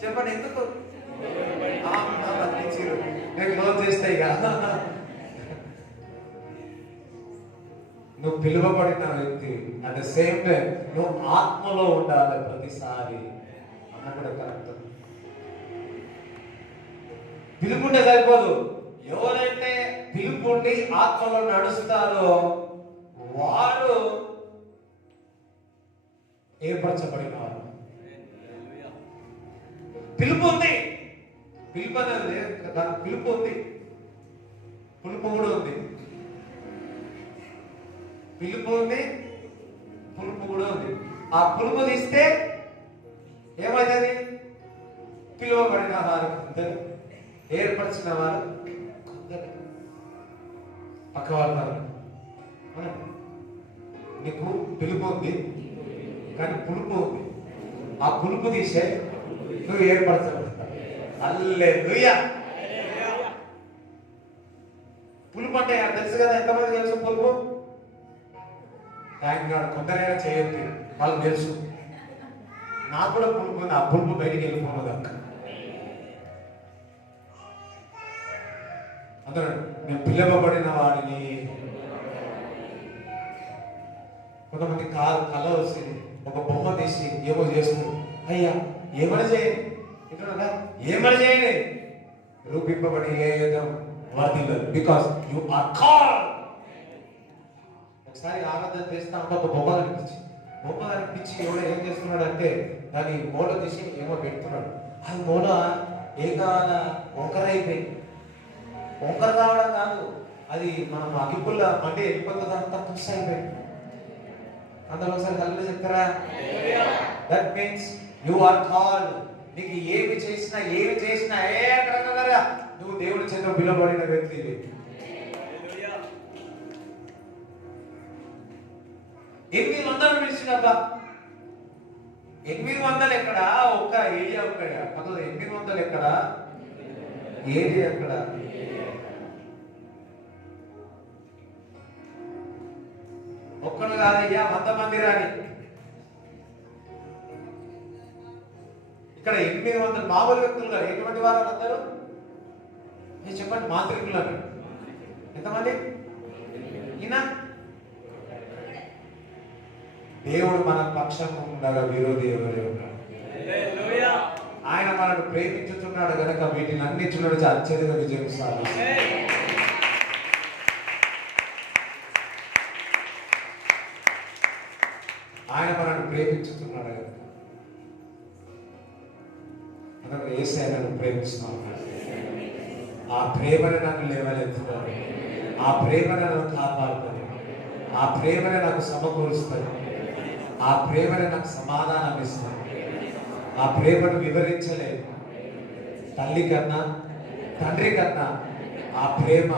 చెప్పండి ఎందుకు? నేను క్లోజ్ చేస్తాయి కదా. నువ్వు పిలువబడిన వ్యక్తి, అట్ ద సేమ్ టైం నువ్వు ఆత్మలో ఉండాలి ప్రతిసారి అన్న కూడా కరెక్ట్. పిలుపుంటే సరిపోదు. ఎవరైతే పిలుపుండి ఆత్మలో నడుస్తారో వారు ఏర్పరచబడిన వారు. పిలుపు ఉంది, పిలుపు అనేది దాని పిలుపు ఉంది, పులుపు కూడా ఉంది. పిలుపు ఉంది, పులుపు కూడా ఉంది. ఆ పులుపు తీస్తే ఏమవుతుంది? పిలువబడిన వారు కొందరు, ఏర్పరిచిన వారు కొందరు. పక్క వాళ్ళు నీకు పిలుపు ఉంది కానీ పులుపు ఉంది. ఆ పులుపు తీసే నువ్వు ఏర్పరచబడతావు. హల్లెలూయా. పులుపు అంటే తెలుసు కదా, ఎంతమంది తెలుసు పులుపు? Thank God. కొందరైనా చేయొద్దు, వాళ్ళు తెలుసు. నాకు కూడా పులుపు ఉంది, ఆ పులుపు బయటికి వెళ్ళిపోవడం అక్క. అందరూ నేను పిలువబడిన వాడిని. కొంతమంది కళ వస్తుంది, ఒక బొమ్మ తీసి ఏమో చేస్తుంది. అయ్యా ఏమని చేయండి, ఇక్కడ ఏమని చేయండి, రూపింపబడి ఏదో వర్ధిల్లదు. Because you are called. ఒకసారి ఆరాధన చేస్తా ఉంటే ఒక బొమ్మ కనిపించి ఎవడో ఏం చేస్తున్నాడు అంటే దాని మూల తీసి ఏమో పెడుతున్నాడు. ఆ మూల ఏకాల వంకర అయిపోయింది. వంకర కావడం కాదు, అది మనం అగిపుల్ల మండి వెళ్ళిపోతుంది, అంతా తుస్ అయిపోయింది. అందరూ ఒకసారి కలిసి చెప్తారా? That means you are called. నీకు ఏమి చేసినా నువ్వు దేవుడి చేత పిలువబడిన వ్యక్తివి. 800 పిలిచినబ్బా. 800 ఎక్కడ? ఒక్క ఏరియా ఒక్కడ. 800 ఎక్కడ? ఏరియా ఎక్కడ? ఒక్కడు కాదయ్యా, 100 మంది రాని. ఇక్కడ 800 మామూలు వ్యక్తులు గారు. ఎటువంటి వారు అందరూ? మీరు చెప్పండి. మాంత్రికులు అని ఎంతమంది? ఈయన దేవుడు మన పక్షం ఉండగా విరోధి ఎవరే ఉన్నాడు? ఆయన మనను ప్రేమించుతున్నాడు కనుక వీటిని అన్నింటిలో అత్యధిక విజయం సాధిస్తాడు. ఆయన మనను ప్రేమించుతున్నాడు కనుక మనం యేసయ్య నన్ను ప్రేమిస్తున్నాడు. ఆ ప్రేమను నన్ను లేవనెత్తుతాడు, ఆ ప్రేమను నన్ను కాపాడుతాడు, ఆ ప్రేమను నాకు సమకూరుస్తాడు, ఆ ప్రేమను నాకు సమాధానం ఇస్తాడు. ఆ ప్రేమను వివరించలేదు. తల్లి కన్నా తండ్రి కన్నా ఆ ప్రేమ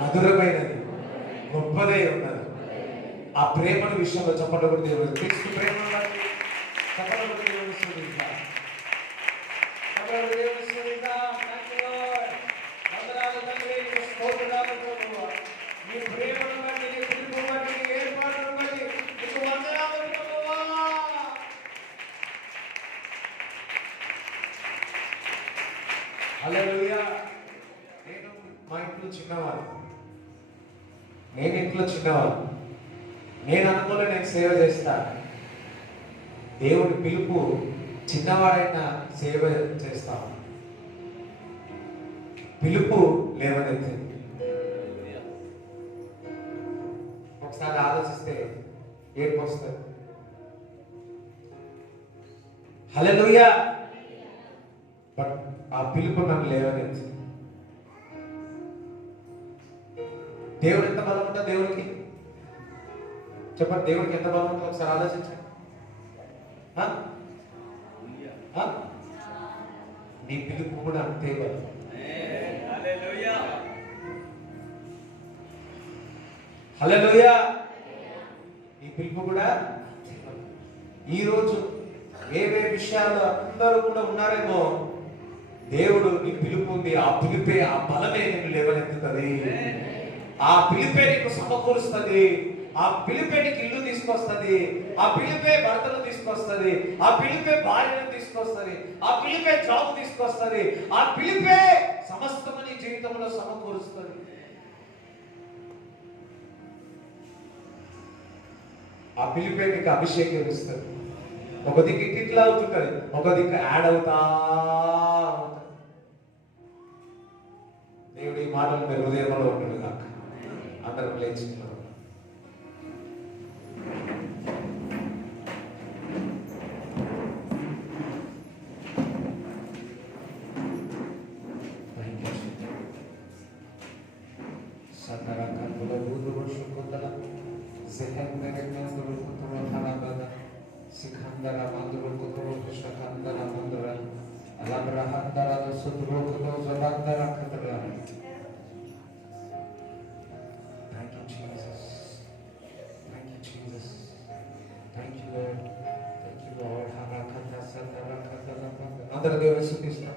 మధురమైనది, గొప్పదై ఉన్నది. ఆ ప్రేమను విషయంలో చెప్పడం దేవుడు క్రీస్తు ప్రేమ హల్లెలూయా. నేను మా ఇంట్లో చిన్నవాడు, నేను అనుకోలే నేను సేవ చేస్తా. దేవుడి పిలుపు చిన్నవాడైనా సేవ చేస్తాను. పిలుపు లేవనెత్తింది. ఏడుపు వస్తుంది. హల్లెలూయా. బట్ ఆ పిలుపు నన్ను లేవనెత్తి. దేవుడు ఎంత బలం ఉంటుంది దేవుడికి? చెప్పండి, దేవుడికి ఎంత బలం ఉంటుంది ఒకసారి ఆలోచించండి. నీ పిలుపు కూడా అంతే బలం. హల్లెలూయా. నీ పిలుపు కూడా ఈరోజు ఏవే విషయాలు అందరూ కూడా ఉన్నారేమో, దేవుడు నీ పిలుపు ఉంది, ఆ పిలిపే, ఆ బలమే నిన్ను లేవనెత్తుతుంది. ఆ పిలిపే నీకు సమకూరుస్తుంది. ఆ పిలిపే నీకు ఇల్లు తీసుకొస్తుంది. ఆ పిలిపే భర్తను తీసుకొస్తుంది. ఆ పిలిపే భార్యను తీసుకొస్తుంది. ఆ పిలిపే జాబ్ తీసుకొస్తుంది. ఆ పిలిపే సమస్తము నీ జీవితంలో సమకూరుస్తుంది. ఆ పిలిపే నీకు అభిషేకం ఇస్తుంది. ఒక దిక్కు ఇట్లా అవుతుంటది, ఒక దిక్కు యాడ్ అవుతా ఉంటుంది. దేవుడి ఈ మాటలు మీ హృదయంలో ఉంటుంది కాక అందరం లేచి Sikandara manduru kuturu Krishna mandura alabrahandara sudru kuturu zabandara kadra. Thank you Jesus. Thank you Jesus. Thank you Lord. Thank you Lord. Harakata satara kadra. అందరూ దేవుని స్తుతిస్తాం.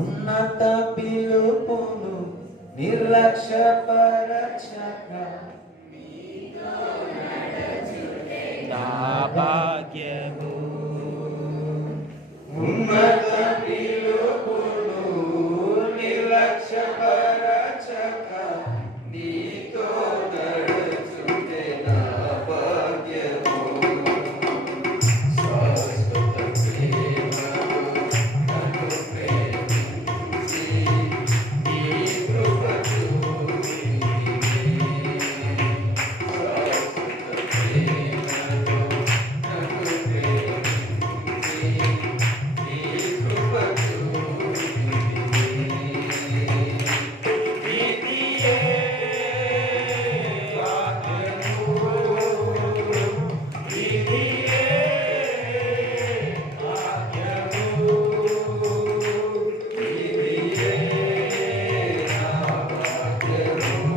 ఉన్నత పిలుపును నిర్లక్ష్యపరచక నా భాగ్యము. ఉన్నత పిలుపును నిర్లక్ష్యపరచక నీతో నడుచుటే నా భాగ్యము. శాశ్వత ప్రేమను నన్ను ప్రేమించి నీ కృప చూపితివి. శాశ్వత ప్రేమను నన్ను ప్రేమించి నీ కృప చూపితివి. నీతియే భాగ్యము. నీతియే భాగ్యము. నీతియే నా భాగ్యము.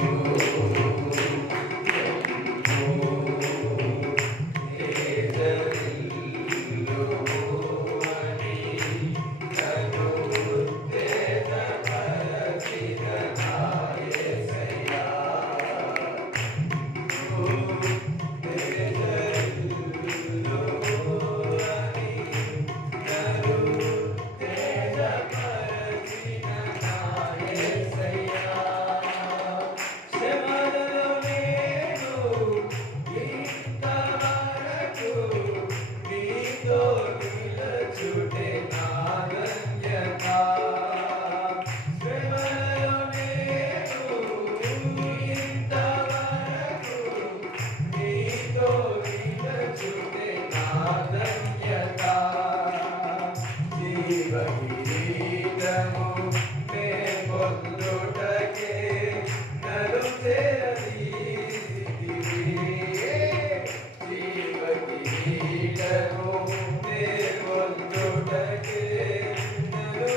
జీవకిరీటము నే పొందుటకే నన్ను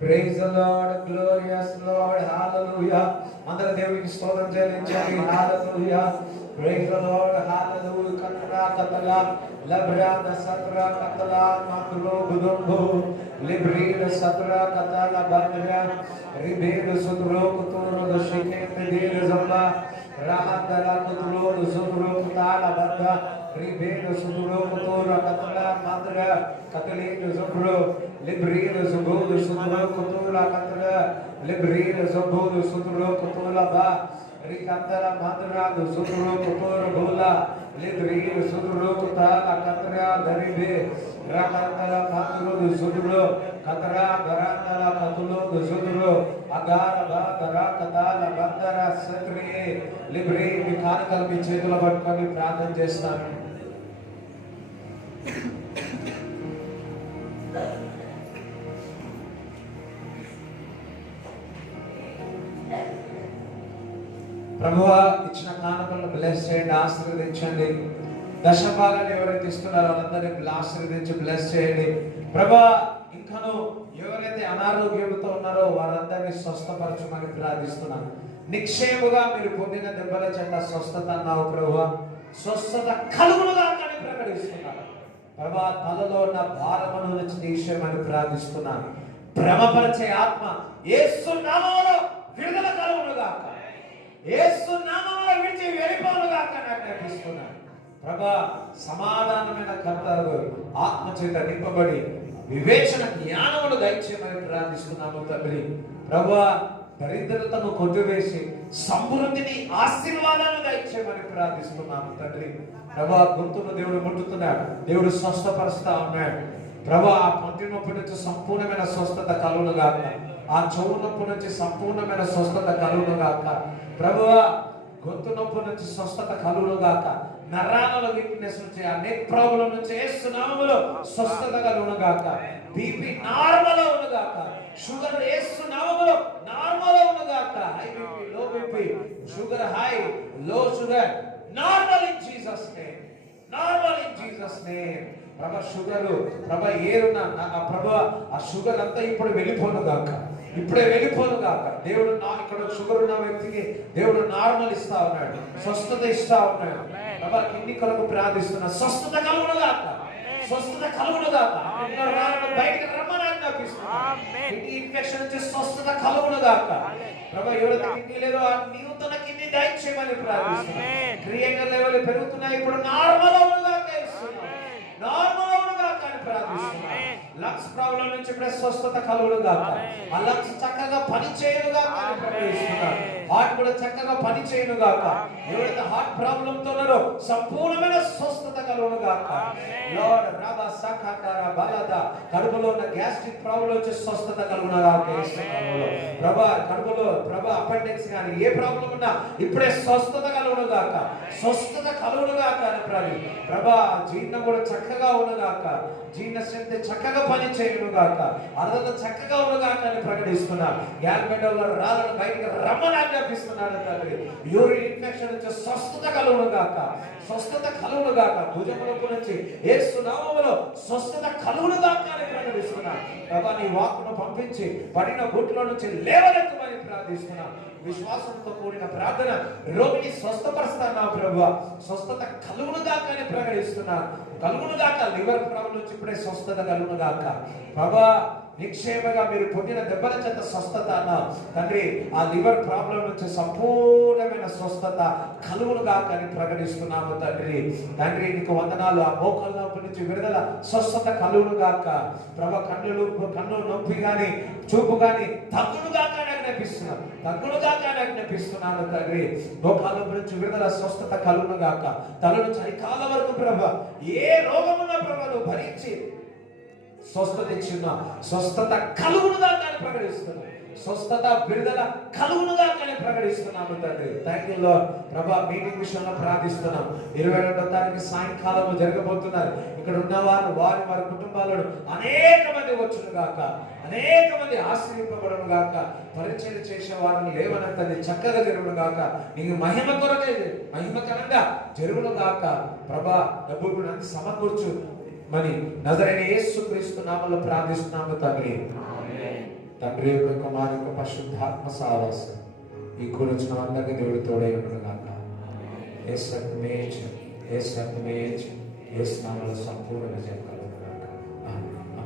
Praise the Lord, glorious Lord, hallelujah. అందరూ దేవునికి స్తోత్రం చెల్లించండి. Hallelujah. Praise the Lord, hallelujah. Katra కతలా లబ్రా సత్రా కతలా మకులో గుదుంబు లిబ్రీడ్ సత్రా కతలా Bandra రిబేడ్ సుద్రో కుతురు దశికే పెదీర్ జంబా రాహతలా కుతురు సుద్రో కతలా Bandra రిబేడ్ సుద్రో కుతురు కతలా మంద్రా కతలీడ్ సుద్రో లిబ్రీడ్ సుబోద్ సుద్రో కుతులా కతలా లిబ్రీడ్ సుబోద్ సుద్రో కుతులా బా రికతలా మంద్రా సుద్రో కుతురు బోలా లిబ్రీడ్ సుద్రో కుతలా కతరా దరిబే రాకతలా మంద్రో సుద్రో కతరా బరాతలా కతులో సుద్రో అగార బాదరా కతలా బందరా సత్రియే లిబ్రీ మీ కానుకలు మీ చేతుల పట్టుకొని ప్రార్థన చేస్తాను. ప్రభువా ఇచ్చిన కానుకలను బ్లెస్ చేయండి, ఆశీర్వదించండి. దశభాగాన్ని ఎవరైతే ఇస్తున్నారో వాళ్ళందరినీ ఆశీర్వదించి బ్లెస్ చేయండి. ప్రభువా ఇంకను ఎవరైతే అనారోగ్యంతో ఉన్నారో వారందరినీ స్వస్థపరచమని ప్రార్థిస్తున్నాను. నిక్షేముగా మీరు పొందిన దెబ్బల చెంత స్వస్థత అన్నావు ప్రభువా, స్వస్థత కలుగునుగా కానీ ప్రకటిస్తున్నాను. ప్రభువా తలలో ఉన్న భారమును నుంచి తీసేయమని ప్రార్థిస్తున్నాను. భ్రమపరిచే ఆత్మ యేసు నామములో విడుదల కలుగునుగాక, యేసు నామములో విడిచి వెళ్ళిపోనుగాక ఆజ్ఞాపిస్తున్నాను. ప్రభా సమాధానమైన కర్తలు ఆత్మ చేత నింపబడి వివేచన జ్ఞానమును దయచేయమని ప్రార్థిస్తున్నాము తండ్రి. ప్రభా దరిద్రతను కొట్టివేసి సమృద్ధిని ఆశీర్వాదాలను దయచేయమని ప్రార్థిస్తున్నాము తండ్రి. ప్రభా గొంతును దేవుడు ముట్టుతున్నాడు, దేవుడు స్వస్థపరుస్తా ఉన్నాడు. ప్రభా ఆ పంటి నొప్పి నుంచి సంపూర్ణమైన స్వస్థత కలుగునుగాక, ఆ చెవు నొప్పి నుంచి సంపూర్ణమైన స్వస్థత కలుగునుగాక. ప్రభువా గొంతు నొప్పి నుంచి స్వస్థత కలుగునుగాక, నరాల వీక్నెస్ నుంచి ఆ నెక్ ప్రాబ్లం నుంచి యేసు నామములో స్వస్థత కలుగునుగాక. బీపీ నార్మల్ అవునుగాక, షుగర్ యేసు నామములో నార్మల్ అవునుగాక. High BP, low BP, sugar high, low sugar normal in Jesus name, normal in Jesus name. ప్రభా షుగర్ ప్రభా ఏరున్న ప్రభా ఆ షుగర్ అంతా ఇప్పుడు వెళ్ళిపోనుగాక, ఇప్పుడే వెళ్ళిపోనుగాక. దేవుడు ఇక్కడ షుగర్ ఉన్న వ్యక్తికి దేవుడు నార్మల్ ఇస్తా ఉన్నాడు, స్వస్థత ఇస్తా ఉన్నాడు. ప్రభా కిడ్నీ కొరకు ప్రార్థిస్తున్నా, స్వస్థత కలుగునుగాక, స్వస్థత కలుగునుగాక. బయటికి రమ్మని ఆజ్ఞాపిస్తున్నా, కిడ్నీ ఇన్ఫెక్షన్ నుంచి స్వస్థత కలుగునుగాక. ప్రభా ఎవరైతే కిడ్నీ లేదో ఆ నూతన కిడ్నీ దయచేయమని ప్రార్థిస్తున్నా. క్రియేటివ్ లెవెల్ పెరుగుతున్నాయి, ఇప్పుడు నార్మల్ అవునుగాక, నార్మల్ అవునుగాక అని ప్రార్థిస్తున్నా. లంగ్స్ ప్రాబ్లం నుంచి ఇప్పుడు స్వస్థత కలుగునుగాక, ఆ లంగ్స్ చక్కగా పని చేయనుగాక అని ప్రార్థిస్తున్నా. హార్ట్ కూడా చక్కగా పని చేయనుగాక. ఎవరైతే హార్ట్ ప్రాబ్లం తో ఉన్నారో సంపూర్ణమైన స్వస్థత కలుగునుగాక. లార్డ్ రాబా సఖాతార బలద కడుపులో ఉన్న గ్యాస్ట్రిక్ ప్రాబ్లం వచ్చి స్వస్థత కలుగునుగాక. ప్రభా కడుపులో ప్రభా అపెండిక్స్ కానీ ఏ ప్రాబ్లం ఉన్నా ఇప్పుడే స్వస్థత కలుగునుగాక, స్వస్థత కలుగునుగాక అని ప్రభా జీర్ణం కూడా చక్కగా ఉన్నగాక. జీర్ణశక్తి చక్కగా పని చేయను గాక, అర్హత చక్కగా ఉన్నగాక అని ప్రకటిస్తున్నా. గ్యాల్బెడోలో రాళ్ళను బయటికి రమ్మని ఆజ్ఞాపిస్తున్నాను తండ్రి. యూరిన్ ఇన్ఫెక్షన్ నుంచి స్వస్థత కలుగును గాక, స్వస్థత కలుగును గాక. భుజముల నుంచి యేసు నామములో స్వస్థత కలుగును గాక అని ప్రకటిస్తున్నా. ప్రభా నీ వాక్కును పంపించి పడిన గుట్లో నుంచి లేవనెత్తమని ప్రార్థిస్తున్నా. విశ్వాసంతో కూడిన ప్రార్థన రోగిని స్వస్థపరుస్తున్నావు ప్రభువా. స్వస్థత కలుగును గాక అని ప్రకటిస్తున్నా. కలుగును గాక, లివర్ ప్రాబ్లం నుంచి ఇప్పుడే స్వస్థత కలుగును గాక ప్రభా. నిక్షేపంగా మీరు పొందిన దెబ్బల చేత స్వస్థత అన్నావు తండ్రి. ఆ లివర్ ప్రాబ్లం నుంచి సంపూర్ణమైన స్వస్థత కలుగును గాక అని ప్రకటిస్తున్నాము తండ్రి. తండ్రి నీకు వందనాలు. ఆ మోకాళ్ళ నొప్పి నుంచి విడుదల, స్వస్థత కలుగును గాక ప్రభా. కన్ను నొప్పి గాని చూపు గాని తగ్గును గాక అని ఆజ్ఞాపిస్తున్నాను, తగ్గును గాక అని ఆజ్ఞాపిస్తున్నాను తండ్రి. మోకాళ్ళ నుంచి విడుదల, స్వస్థత కలుగును గాక. తల నుంచి అరికాల వరకు ప్రభా ఏ రోగమున్న ప్రభా నువ్వు భరించి స్వస్థత ఇచ్చిన స్వస్థత కలుగునుగా కానీ ప్రకటిస్తున్నాను. స్వస్థత విడుదల కలుగునుగా కానీ ప్రకటిస్తున్నాము తండ్రి. థ్యాంక్ యూ లార్డ్ ప్రభా. మీటింగ్ విషయంలో ప్రార్థిస్తున్నాం. 22వ తారీఖు సాయంకాలం జరగబోతున్నారు. ఇక్కడ ఉన్నవారు వారి కుటుంబాలను అనేక మంది వచ్చును గాక, అనేక మంది ఆశ్రయింపబడును గాక. పరిచయం చేసే వారిని లేవనంతది చక్కగా జరుగును గాక. నీకు మహిమ కొరకే మహిమకరంగా జరుగును గాక ప్రభా. డబ్బులు కూడా సమకూర్చు మరి నజరైన యేసుక్రీస్తు నామములో ప్రార్థిస్తున్నాము తండ్రి. తండ్రి యొక్క కుమారుని యొక్క పరిశుద్ధాత్మ సహవాసం ఈ కూర్చున్న అందరికీ దేవుడి తోడై ఉండును గాక. యేసు రక్తమే యేసు నామములో సంపూర్ణ విజయం కలుగును.